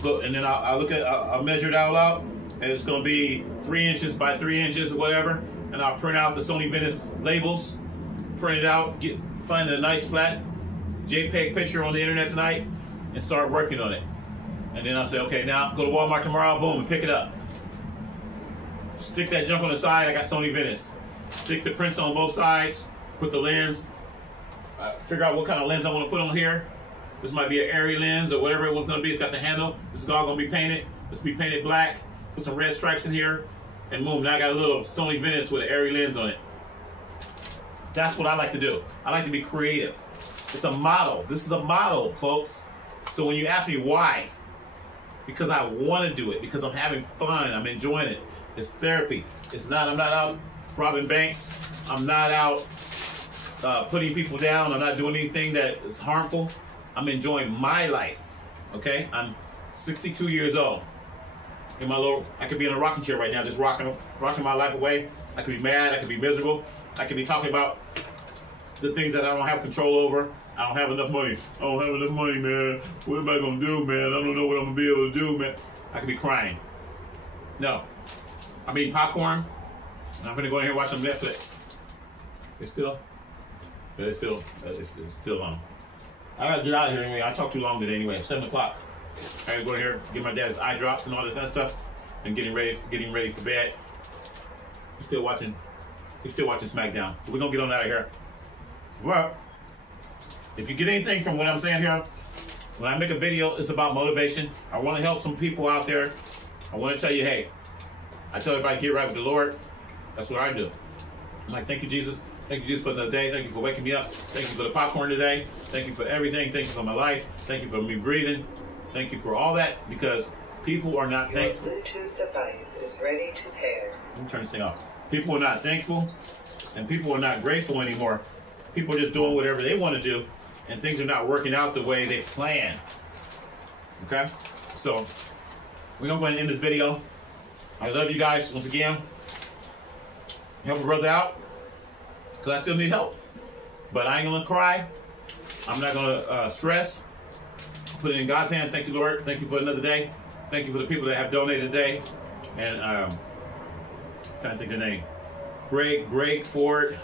Look, and then I'll measure it all out, and it's going to be 3 inches by 3 inches or whatever, and I'll print out the Sony Venice labels, print it out, find a nice flat JPEG picture on the internet tonight, and start working on it. And then I'll say, okay, now go to Walmart tomorrow, boom, and pick it up. Stick that junk on the side, I got Sony Venice. Stick the prints on both sides, put the lens, figure out what kind of lens I want to put on here. This might be an airy lens or whatever it was going to be. It's got the handle. This is all going to be painted. This will be painted black. Put some red stripes in here. And boom, now I got a little Sony Venice with an airy lens on it. That's what I like to do. I like to be creative. It's a model. This is a model, folks. So when you ask me why, because I want to do it. Because I'm having fun. I'm enjoying it. It's therapy. I'm not out robbing banks. I'm not out putting people down. I'm not doing anything that is harmful. I'm enjoying my life, okay? I'm 62 years old. I could be in a rocking chair right now, just rocking my life away. I could be mad, I could be miserable. I could be talking about the things that I don't have control over. I don't have enough money. I don't have enough money, man. What am I gonna do, man? I don't know what I'm gonna be able to do, man. I could be crying. No. I'm eating popcorn, and I'm gonna go in here and watch some Netflix. It's still on. I gotta get out of here anyway. I talked too long today anyway. 7 o'clock. I gotta go in here, get my dad's eye drops and all this kind of stuff, and getting ready for bed. He's still watching SmackDown. But we're gonna get on out of here. Well, if you get anything from what I'm saying here, when I make a video, it's about motivation. I want to help some people out there. I want to tell you, hey, I tell everybody get right with the Lord. That's what I do. I'm like, thank you, Jesus. Thank you, Jesus, for another day. Thank you for waking me up. Thank you for the popcorn today. Thank you for everything. Thank you for my life. Thank you for me breathing. Thank you for all that, because people are not thankful. Your Bluetooth device is ready to pair. Let me turn this thing off. People are not thankful, and people are not grateful anymore. People are just doing whatever they want to do, and things are not working out the way they plan. Okay? So, we're going to go ahead and end this video. I love you guys once again. Help a brother out, because I still need help. But I ain't going to cry. I'm not going to stress. Put it in God's hand. Thank you, Lord. Thank you for another day. Thank you for the people that have donated today. And trying to think of the name. Greg Ford,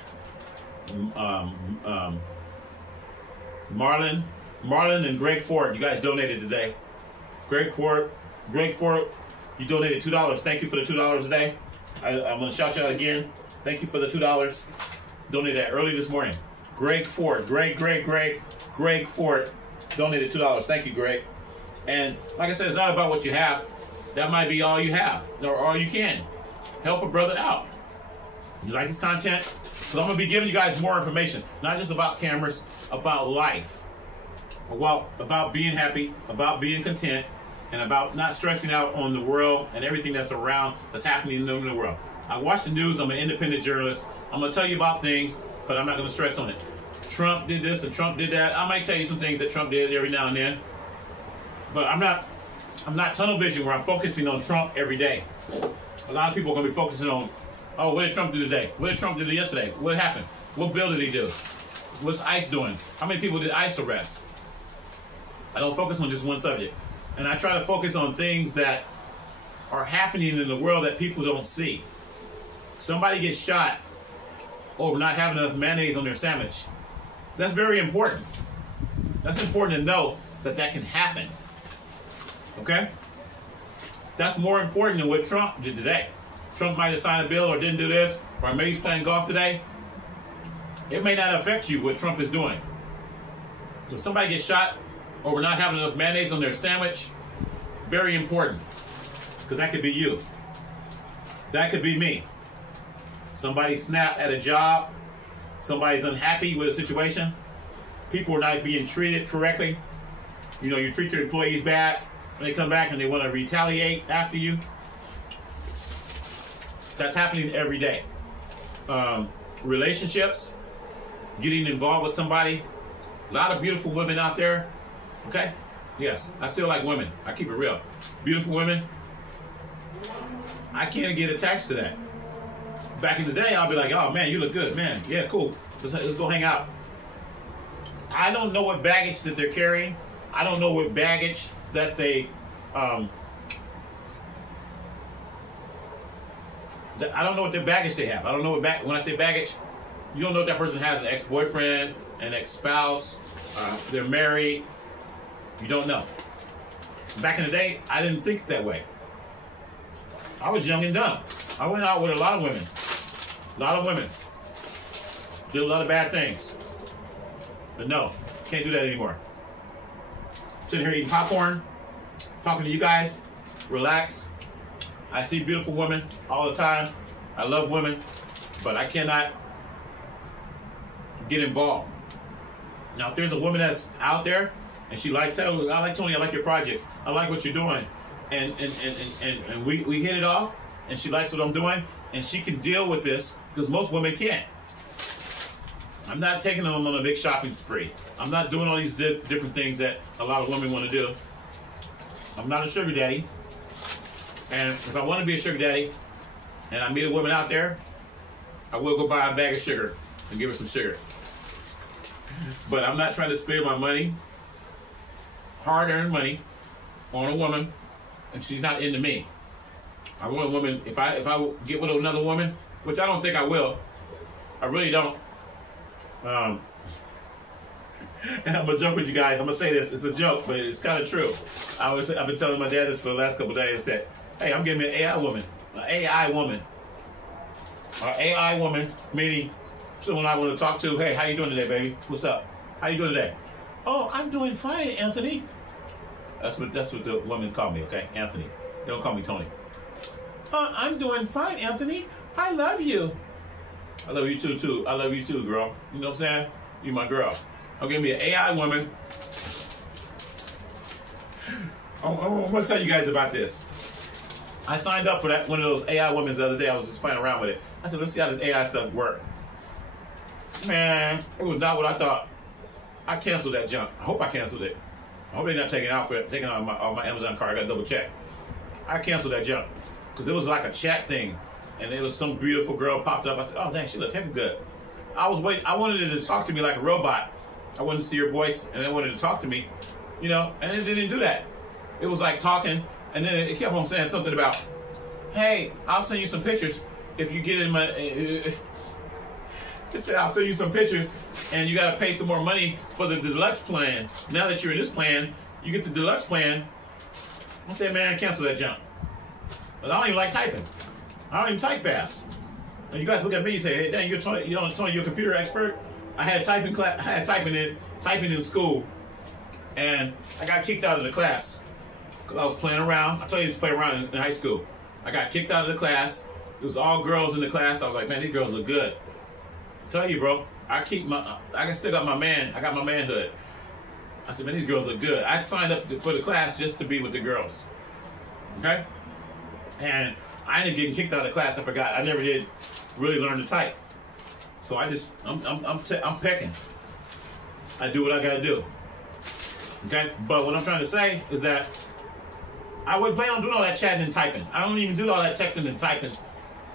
Marlon and Greg Ford. You guys donated today. Greg Ford, you donated $2. Thank you for the $2 today. I'm going to shout you out again. Thank you for the $2. Donated that early this morning. Greg Ford, Greg Ford donated $2. Thank you, Greg. And like I said, it's not about what you have. That might be all you have, or all you can. Help a brother out. You like this content? Because I'm going to be giving you guys more information, not just about cameras, about life, about being happy, about being content, and about not stressing out on the world and everything that's happening in the world. I watch the news. I'm an independent journalist. I'm going to tell you about things, but I'm not going to stress on it. Trump did this and Trump did that. I might tell you some things that Trump did every now and then, but I'm not tunnel vision where I'm focusing on Trump every day. A lot of people are going to be focusing on, oh, what did Trump do today? What did Trump do yesterday? What happened? What bill did he do? What's ICE doing? How many people did ICE arrest? I don't focus on just one subject. And I try to focus on things that are happening in the world that people don't see. Somebody gets shot over not having enough mayonnaise on their sandwich. That's very important. That's important to know that that can happen. Okay? That's more important than what Trump did today. Trump might have signed a bill or didn't do this, or maybe he's playing golf today. It may not affect you what Trump is doing. If somebody gets shot over not having enough mayonnaise on their sandwich, very important. Because that could be you. That could be me. Somebody snapped at a job. Somebody's unhappy with a situation. People are not being treated correctly. You know, you treat your employees bad. When they come back and they want to retaliate after you. That's happening every day. Relationships. Getting involved with somebody. A lot of beautiful women out there. Okay? Yes, I still like women. I keep it real. Beautiful women. I can't get attached to that. Back in the day, I'll be like, oh man, you look good, man. Yeah, cool. Let's go hang out. I don't know what baggage that they're carrying. I don't know what baggage that they, I don't know what their baggage they have. I don't know what when I say baggage, you don't know if that person has an ex-boyfriend, an ex-spouse, they're married. You don't know. Back in the day, I didn't think that way. I was young and dumb. I went out with a lot of women. A lot of women. Did a lot of bad things. But no, can't do that anymore. Sitting here eating popcorn, talking to you guys, relax. I see beautiful women all the time. I love women, but I cannot get involved. Now, if there's a woman that's out there and she likes, hey, I like Tony, I like your projects, I like what you're doing, and we hit it off, and she likes what I'm doing, and she can deal with this, because most women can't. I'm not taking them on a big shopping spree. I'm not doing all these different things that a lot of women want to do. I'm not a sugar daddy. And if I want to be a sugar daddy, and I meet a woman out there, I will go buy a bag of sugar and give her some sugar. But I'm not trying to spend my money, hard-earned money, on a woman, and she's not into me. I want a woman, if I get with another woman, which I don't think I will, I really don't. And I'm gonna joke with you guys. I'm gonna say this. It's a joke, but it's kind of true. I've been telling my dad this for the last couple of days. I said, "Hey, I'm getting me an AI woman, meaning someone I want to talk to. Hey, how you doing today, baby? What's up? How you doing today? Oh, I'm doing fine, Anthony. That's what the women call me. Okay, Anthony. They don't call me Tony. I'm doing fine, Anthony. I love you. I love you too. I love you too, girl. You know what I'm saying? You my girl. I'm gonna be an AI woman. I'm gonna tell you guys about this. I signed up for that one of those AI women the other day. I was just playing around with it. I said, let's see how this AI stuff works. Man, it was not what I thought. I canceled that junk. I hope I canceled it. I hope they're not taking out my Amazon card. I gotta double check. I canceled that junk because it was like a chat thing, and it was some beautiful girl popped up. I said, oh dang, she looked heck good. I wanted it to talk to me like a robot. I wanted to see her voice, and I wanted to talk to me, you know, and it didn't do that. It was like talking, and then it kept on saying something about, hey, I'll send you some pictures if you get in my, it said, I'll send you some pictures, and you gotta pay some more money for the deluxe plan. Now that you're in this plan, you get the deluxe plan. I said, man, cancel that junk. But I don't even like typing. I don't even type fast. And you guys look at me and say, hey, dang, Tony, you're a computer expert? I had typing in school, and I got kicked out of the class because I was playing around. I told you to play around in high school. I got kicked out of the class. It was all girls in the class. I was like, man, these girls look good. I tell you, bro, I still got my man. I got my manhood. I said, man, these girls look good. I signed up for the class just to be with the girls. Okay? And I ended up getting kicked out of the class. I forgot. I never did really learn to type. So I'm pecking. I do what I gotta do. Okay? But what I'm trying to say is that I wouldn't plan on doing all that chatting and typing. I don't even do all that texting and typing.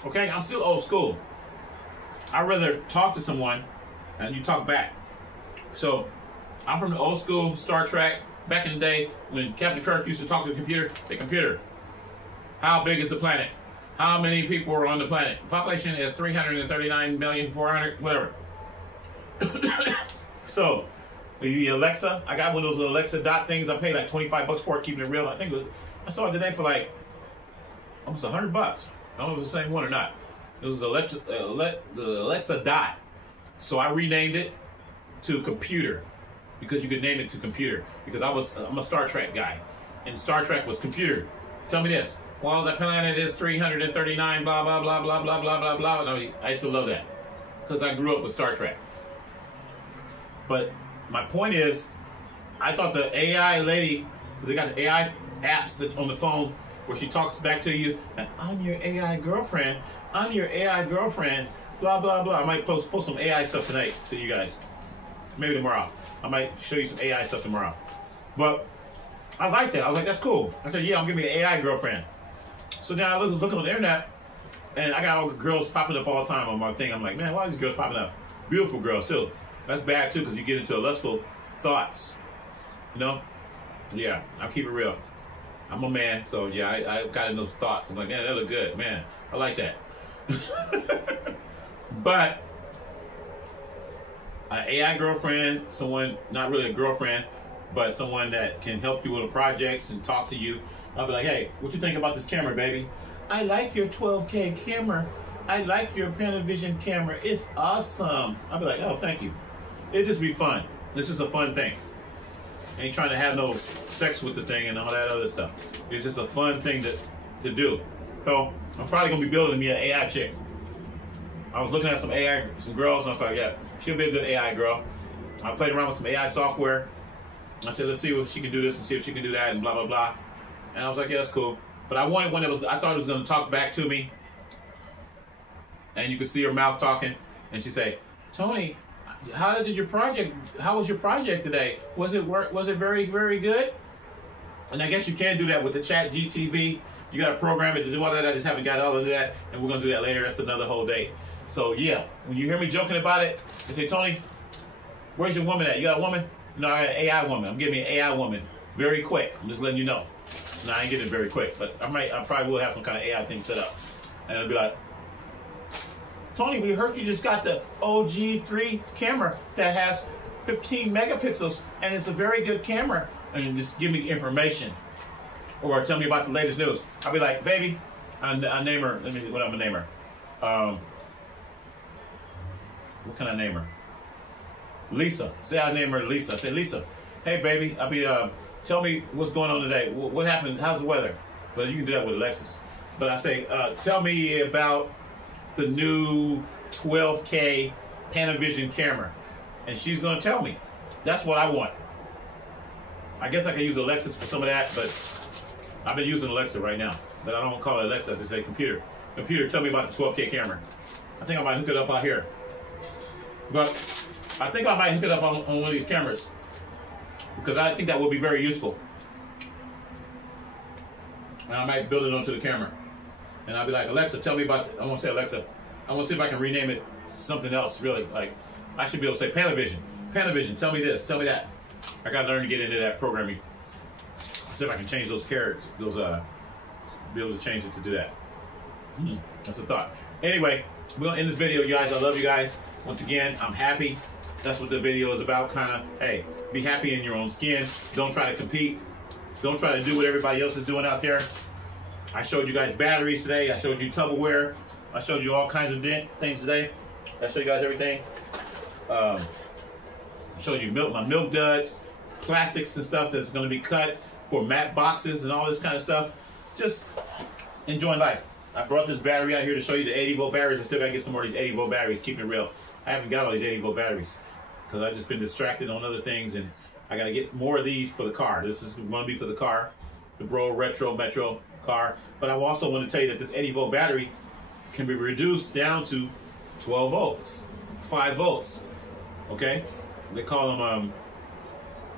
Okay? I'm still old school. I'd rather talk to someone and you talk back. So I'm from the old school Star Trek. Back in the day when Captain Kirk used to talk to the computer. How big is the planet? How many people are on the planet? The population is 339,400,000, whatever. So, the Alexa, I got one of those Alexa Dot things. I paid like $25 for it, keeping it real. I think I saw it today for like almost $100. I don't know if it's the same one or not. It was the Alexa Dot. So I renamed it to computer, because you could name it to computer, because I'm a Star Trek guy, and Star Trek was computer. Tell me this. Well, the planet is 339, blah, blah, blah, blah, blah, blah, blah, blah. No, I used to love that, because I grew up with Star Trek. But my point is, I thought the AI lady, because they got the AI apps that on the phone where she talks back to you, and I'm your AI girlfriend, I'm your AI girlfriend, blah, blah, blah. I might post some AI stuff tonight to you guys. Maybe tomorrow. I might show you some AI stuff tomorrow. But I like that. I was like, that's cool. I said, yeah, I'm giving me an AI girlfriend. So then I look on the internet, and I got all the girls popping up all the time on my thing. I'm like, man, why are these girls popping up? Beautiful girls, too. That's bad, too, because you get into lustful thoughts. You know? Yeah, I'll keep it real. I'm a man, so yeah, I got in those thoughts. I'm like, man, that look good. Man, I like that. But an AI girlfriend, someone, not really a girlfriend, but someone that can help you with projects and talk to you. I'll be like, hey, what you think about this camera, baby? I like your 12K camera. I like your Panavision camera. It's awesome. I'll be like, oh, thank you. It'd just be fun. This is a fun thing. Ain't trying to have no sex with the thing and all that other stuff. It's just a fun thing to do. So I'm probably gonna be building me an AI chick. I was looking at some girls, and I was like, yeah, she'll be a good AI girl. I played around with some AI software. I said, let's see if she can do this and see if she can do that and blah, blah, blah. And I was like, yeah, that's cool. But I wanted one I thought it was gonna talk back to me. And you could see her mouth talking. And she'd say, Tony, how was your project today? Was it very, very good? And I guess you can do that with the Chat GTV. You got to program it to do all that. I just haven't got all of that, and we're going to do that later. That's another whole day. So, yeah, when you hear me joking about it, they say, Tony, where's your woman at? You got a woman? No, I got an AI woman. I'm giving you an AI woman very quick. I'm just letting you know. No, I ain't getting it very quick, but I probably will have some kind of AI thing set up. And it'll be like, Tony, we heard you just got the OG3 camera that has 15 megapixels, and it's a very good camera. And just give me information. Or tell me about the latest news. I'll be like, baby, I name her. Let me see what I'm gonna name her. What can I name her? Lisa. Say I name her Lisa. Say, Lisa, hey baby, I'll be tell me what's going on today. What happened? How's the weather? But you can do that with Alexis. But I say, tell me about the new 12K Panavision camera. And she's gonna tell me. That's what I want. I guess I could use Alexis for some of that, but I've been using Alexa right now. But I don't call it Alexa, I just say computer. Computer, tell me about the 12K camera. I think I might hook it up out here. But I think I might hook it up on one of these cameras, because I think that would be very useful. And I might build it onto the camera. And I'll be like, Alexa, tell me about, I won't say Alexa, I want to see if I can rename it to something else, really. Like, I should be able to say Panavision. Panavision, tell me this, tell me that. I got to learn to get into that programming. See if I can change those characters, be able to change it to do that. That's a thought. Anyway, we're going to end this video, you guys. I love you guys. Once again, I'm happy. That's what the video is about, kind of. Hey, be happy in your own skin. Don't try to compete. Don't try to do what everybody else is doing out there. I showed you guys batteries today. I showed you Tupperware. I showed you all kinds of things today. I showed you guys everything. I showed you my milk duds, plastics and stuff that's going to be cut for matte boxes and all this kind of stuff. Just enjoying life. I brought this battery out here to show you the 80-volt batteries. I still got to get some more of these 80-volt batteries. Keep it real. I haven't got all these 80-volt batteries because I've just been distracted on other things, and I got to get more of these for the car. This is going to be for the car, the BRO Retro Metro car. But I also want to tell you that this 80-volt battery can be reduced down to 12 volts, 5 volts. Okay? They call them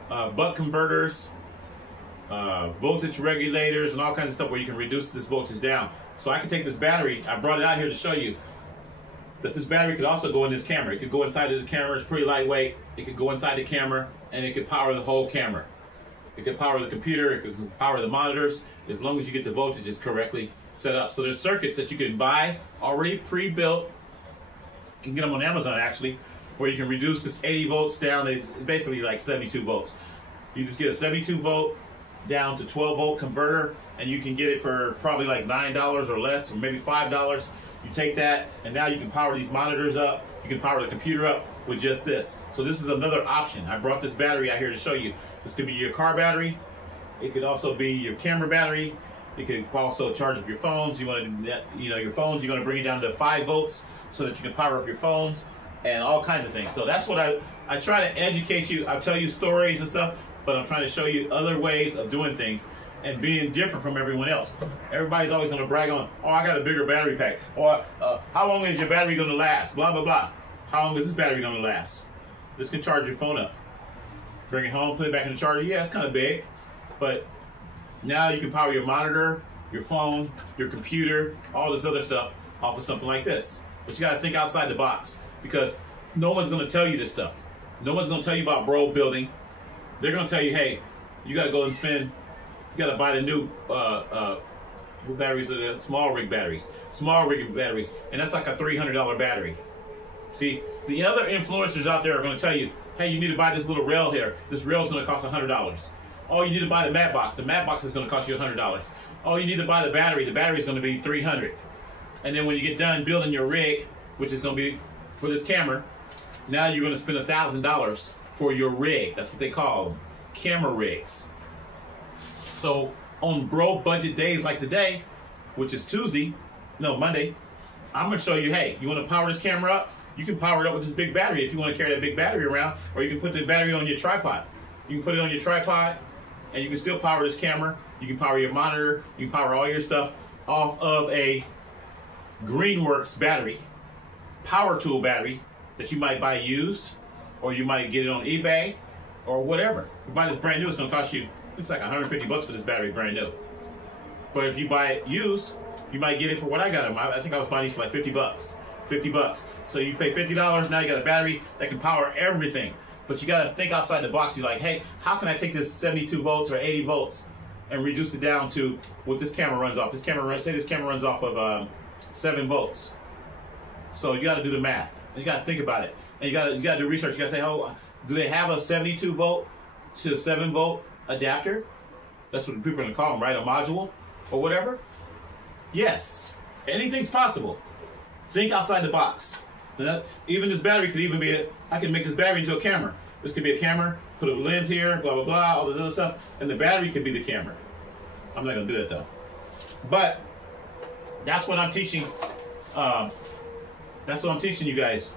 buck converters, voltage regulators, and all kinds of stuff where you can reduce this voltage down. So I can take this battery, I brought it out here to show you that this battery could also go in this camera. It could go inside of the camera, it's pretty lightweight. It could go inside the camera, and it could power the whole camera. It could power the computer, it could power the monitors, as long as you get the voltages correctly set up. So there's circuits that you can buy already pre-built. You can get them on Amazon actually, where you can reduce this 80 volts down to basically like 72 volts. You just get a 72 volt down to 12 volt converter, and you can get it for probably like $9 or less, or maybe $5. You take that, and now you can power these monitors up. You can power the computer up with just this. So this is another option. I brought this battery out here to show you. This could be your car battery. It could also be your camera battery. It could also charge up your phones. You want to, your phones, you're going to bring it down to 5 volts so that you can power up your phones and all kinds of things. So that's what I try to educate you. I tell you stories and stuff, but I'm trying to show you other ways of doing things and being different from everyone else. Everybody's always going to brag on, oh, I got a bigger battery pack. Or how long is your battery going to last? Blah, blah, blah. How long is this battery going to last? This can charge your phone up. Bring it home, put it back in the charger. Yeah, it's kind of big, but now you can power your monitor, your phone, your computer, all this other stuff off of something like this. But you got to think outside the box, because no one's going to tell you this stuff. No one's going to tell you about bro building. They're going to tell you, hey, you got to go and spend, you got to buy the new what batteries are the small rig batteries. Small rig batteries, and that's like a $300 battery. See, the other influencers out there are going to tell you, hey, you need to buy this little rail here. This rail is going to cost $100. Oh, you need to buy the mat box. The mat box is going to cost you $100. Oh, you need to buy the battery. The battery is going to be $300. And then when you get done building your rig, which is going to be for this camera, now you're going to spend $1,000 for your rig. That's what they call them, camera rigs. So on bro budget days like today, which is Monday, I'm going to show you, hey, you want to power this camera up? You can power it up with this big battery if you want to carry that big battery around, or you can put the battery on your tripod. You can put it on your tripod, and you can still power this camera. You can power your monitor. You can power all your stuff off of a Greenworks battery, power tool battery that you might buy used, or you might get it on eBay, or whatever. You buy this brand new, it's going to cost you, it's like 150 bucks for this battery brand new. But if you buy it used, you might get it for what I got. I think I was buying these for like 50 bucks. 50 bucks. So you pay $50, now you got a battery that can power everything. But you got to think outside the box. You're like, hey, how can I take this 72 volts or 80 volts and reduce it down to what this camera runs off? This camera, say this camera runs off of 7 volts. So you got to do the math. You got to think about it. And you got to do research. You got to say, oh, do they have a 72 volt to 7 volt adapter? That's what people are going to call them, right? A module or whatever? Yes. Anything's possible. Think outside the box. Even this battery could even be I can make this battery into a camera. This could be a camera, put a lens here, blah, blah, blah, all this other stuff, and the battery could be the camera. I'm not going to do that, though. But that's what I'm teaching. That's what I'm teaching you guys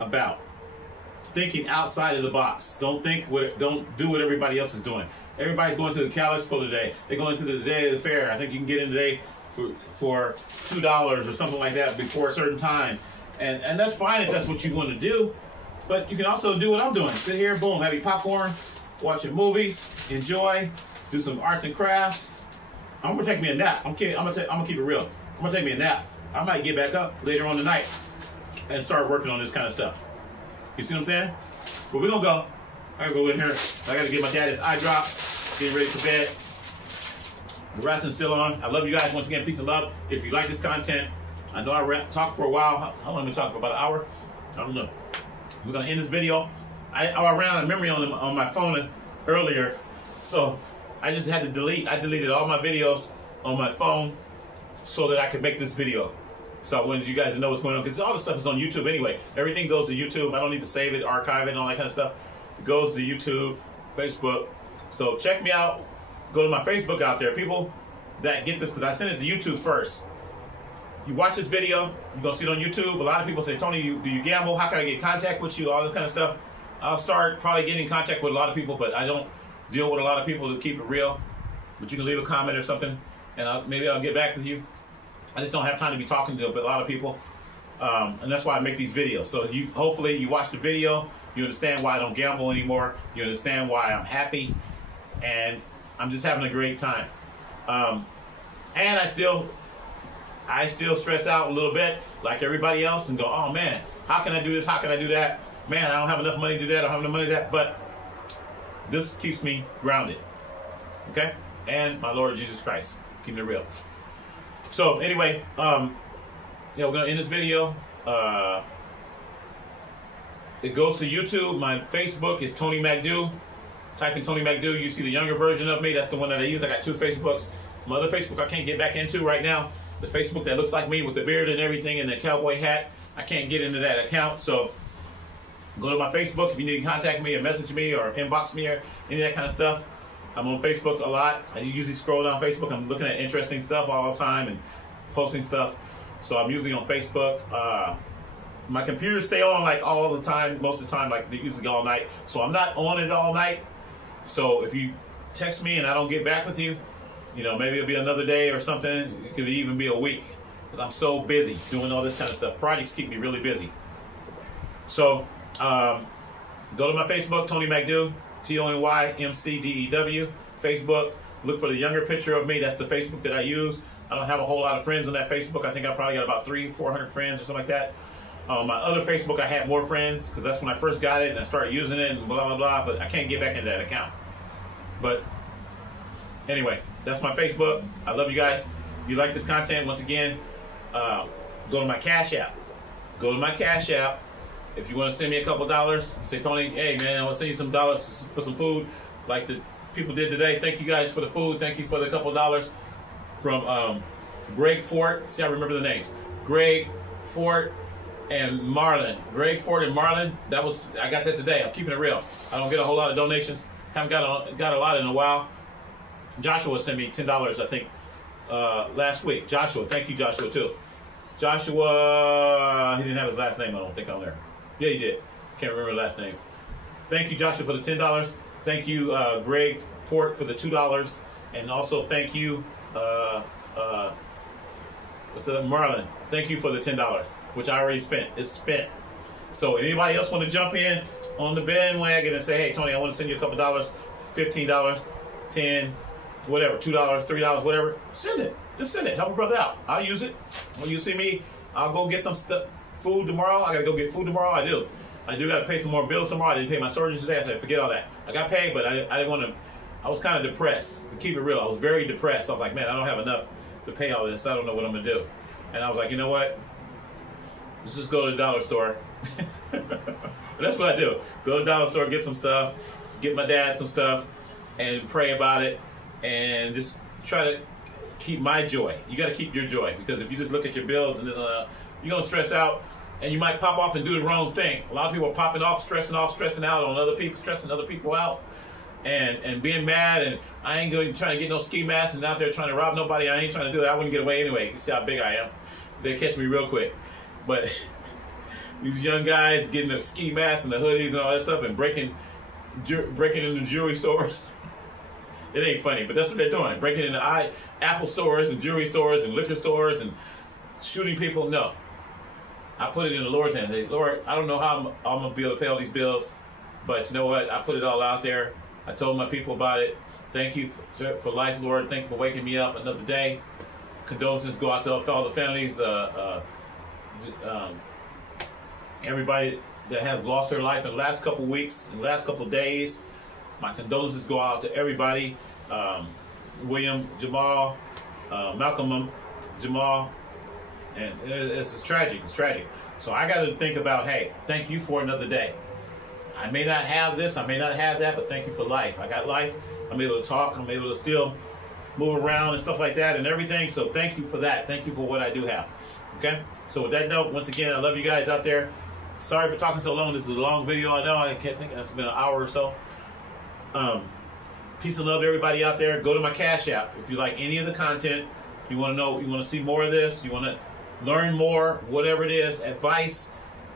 about. Thinking outside of the box. Don't do what everybody else is doing. Everybody's going to the Cal Expo today. They're going to the day of the fair. I think you can get in today for $2 or something like that before a certain time. And that's fine if that's what you want to do. But you can also do what I'm doing. Sit here, boom, have your popcorn, watch your movies, enjoy, do some arts and crafts. I'm going to take me a nap. I'm kidding. I'm gonna keep it real. I'm going to take me a nap. I might get back up later on tonight and start working on this kind of stuff. You see what I'm saying? But we're going to go. I got to go in here. I got to get my daddy's eye drops, getting ready for bed. The wrestling's still on. I love you guys. Once again, peace and love. If you like this content, I know I talked for a while. How long have we talked for? About an hour? I don't know. We're going to end this video. I ran out of memory on my phone earlier, so I just had to delete. I deleted all my videos on my phone so that I could make this video. So I wanted you guys to know what's going on, because all the stuff is on YouTube anyway. Everything goes to YouTube. I don't need to save it, archive it, and all that kind of stuff. It goes to YouTube, Facebook. So check me out. Go to my Facebook out there. People that get this, because I sent it to YouTube first. You watch this video, you're going to see it on YouTube. A lot of people say, Tony, do you gamble? How can I get in contact with you? All this kind of stuff. I'll start probably getting in contact with a lot of people, but I don't deal with a lot of people to keep it real. But you can leave a comment or something, and maybe I'll get back to you. I just don't have time to be talking to a lot of people. And that's why I make these videos. So hopefully you watch the video, you understand why I don't gamble anymore. You understand why I'm happy, and I'm just having a great time. And I still stress out a little bit like everybody else and go, oh man, how can I do this? How can I do that? Man, I don't have enough money to do that. I don't have enough money to do that. But this keeps me grounded. Okay? And my Lord Jesus Christ. Keeping it real. So anyway, we're going to end this video. it goes to YouTube. My Facebook is Tony McDew. Type in Tony McDew. You see the younger version of me. That's the one that I use. I got 2 Facebooks. My other Facebook I can't get back into right now. The Facebook that looks like me with the beard and everything and the cowboy hat, I can't get into that account. So go to my Facebook if you need to contact me or message me or inbox me or any of that kind of stuff. I'm on Facebook a lot. I usually scroll down Facebook. I'm looking at interesting stuff all the time and posting stuff. So I'm usually on Facebook. My computer stay on like all the time, most of the time, like they usually all night. So I'm not on it all night. So if you text me and I don't get back with you, you know, maybe it'll be another day or something. It could even be a week because I'm so busy doing all this kind of stuff. Projects keep me really busy. So go to my Facebook, Tony McDew, TonyMcDew, Facebook. Look for the younger picture of me. That's the Facebook that I use. I don't have a whole lot of friends on that Facebook. I think I probably got about 300-400 friends or something like that. My other Facebook, I had more friends because that's when I first got it and I started using it and blah, blah, blah. But I can't get back into that account. But anyway, that's my Facebook. I love you guys. If you like this content, once again, go to my Cash App. Go to my Cash App. If you want to send me a couple dollars, say, Tony, hey, man, I want to send you some dollars for some food like the people did today. Thank you guys for the food. Thank you for the couple dollars from Greg Fort. See, I remember the names. Greg Fort and Marlon. Greg Fort and Marlon. I got that today. I'm keeping it real. I don't get a whole lot of donations. Haven't got a lot in a while. Joshua sent me $10, I think, last week. Joshua, thank you, Joshua, too. Joshua, he didn't have his last name, I don't think, on there. Yeah, he did. Can't remember his last name. Thank you, Joshua, for the $10. Thank you, Greg Port, for the $2. And also thank you, Marlon. Thank you for the $10, which I already spent. It's spent. So anybody else want to jump in on the bandwagon and say, hey, Tony, I want to send you a couple dollars, $15, $10, whatever, $2, $3, whatever, send it. Just send it. Help a brother out. I'll use it. When you see me, I'll go get some food tomorrow. I got to go get food tomorrow. I do got to pay some more bills tomorrow. I didn't pay my storage today. I said, forget all that. I got paid, but I didn't want to. I was kind of depressed, to keep it real. I was very depressed. I was like, man, I don't have enough to pay all this. I don't know what I'm going to do. And I was like, you know what? Let's just go to the dollar store. That's what I do. Go to the dollar store, get some stuff, get my dad some stuff, and pray about it, and just try to keep my joy. You got to keep your joy, because if you just look at your bills and you're going to stress out, and you might pop off and do the wrong thing. A lot of people are popping off, stressing out on other people, stressing other people out, and being mad, and I ain't going to try to get no ski masks and out there trying to rob nobody. I ain't trying to do that. I wouldn't get away anyway. You see how big I am. They catch me real quick. But these young guys getting the ski masks and the hoodies and all that stuff and breaking into jewelry stores. It ain't funny, but that's what they're doing. Breaking into Apple stores and jewelry stores and liquor stores and shooting people. No. I put it in the Lord's hands. Hey, Lord, I don't know how I'm going to be able to pay all these bills, but you know what? I put it all out there. I told my people about it. Thank you for life, Lord. Thank you for waking me up another day. Condolences go out to all the families, everybody that have lost their life in the last couple weeks, in the last couple days. My condolences go out to everybody. William, Jamal, Malcolm, Jamal, and it's tragic. It's tragic. So I got to think about, hey, thank you for another day. I may not have this, I may not have that, but thank you for life. I got life. I'm able to talk. I'm able to still move around and stuff like that and everything. So thank you for that. Thank you for what I do have. Okay? So with that note, once again, I love you guys out there. Sorry for talking so long. This is a long video. I know. I can't think. It's been an hour or so. Peace and love to everybody out there. Go to my Cash App. If you like any of the content, you want to know, you want to see more of this, you want to learn more, whatever it is, advice,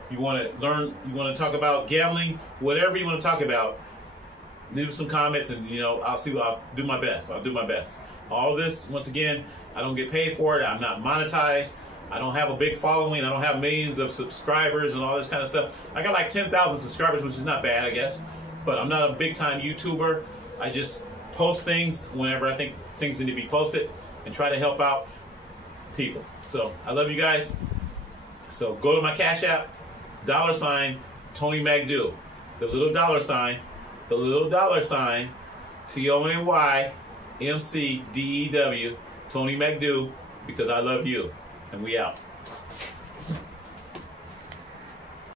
you want to learn, you want to talk about gambling, whatever you want to talk about, leave some comments and, you know, I'll do my best. I'll do my best. All this, once again, I don't get paid for it. I'm not monetized. I don't have a big following. I don't have millions of subscribers and all this kind of stuff. I got like 10,000 subscribers, which is not bad, I guess. But I'm not a big-time YouTuber. I just post things whenever I think things need to be posted and try to help out people. So I love you guys. So go to my Cash App, $ Tony McDew. The little $, TONYMCDEW, Tony McDew, because I love you. And we out.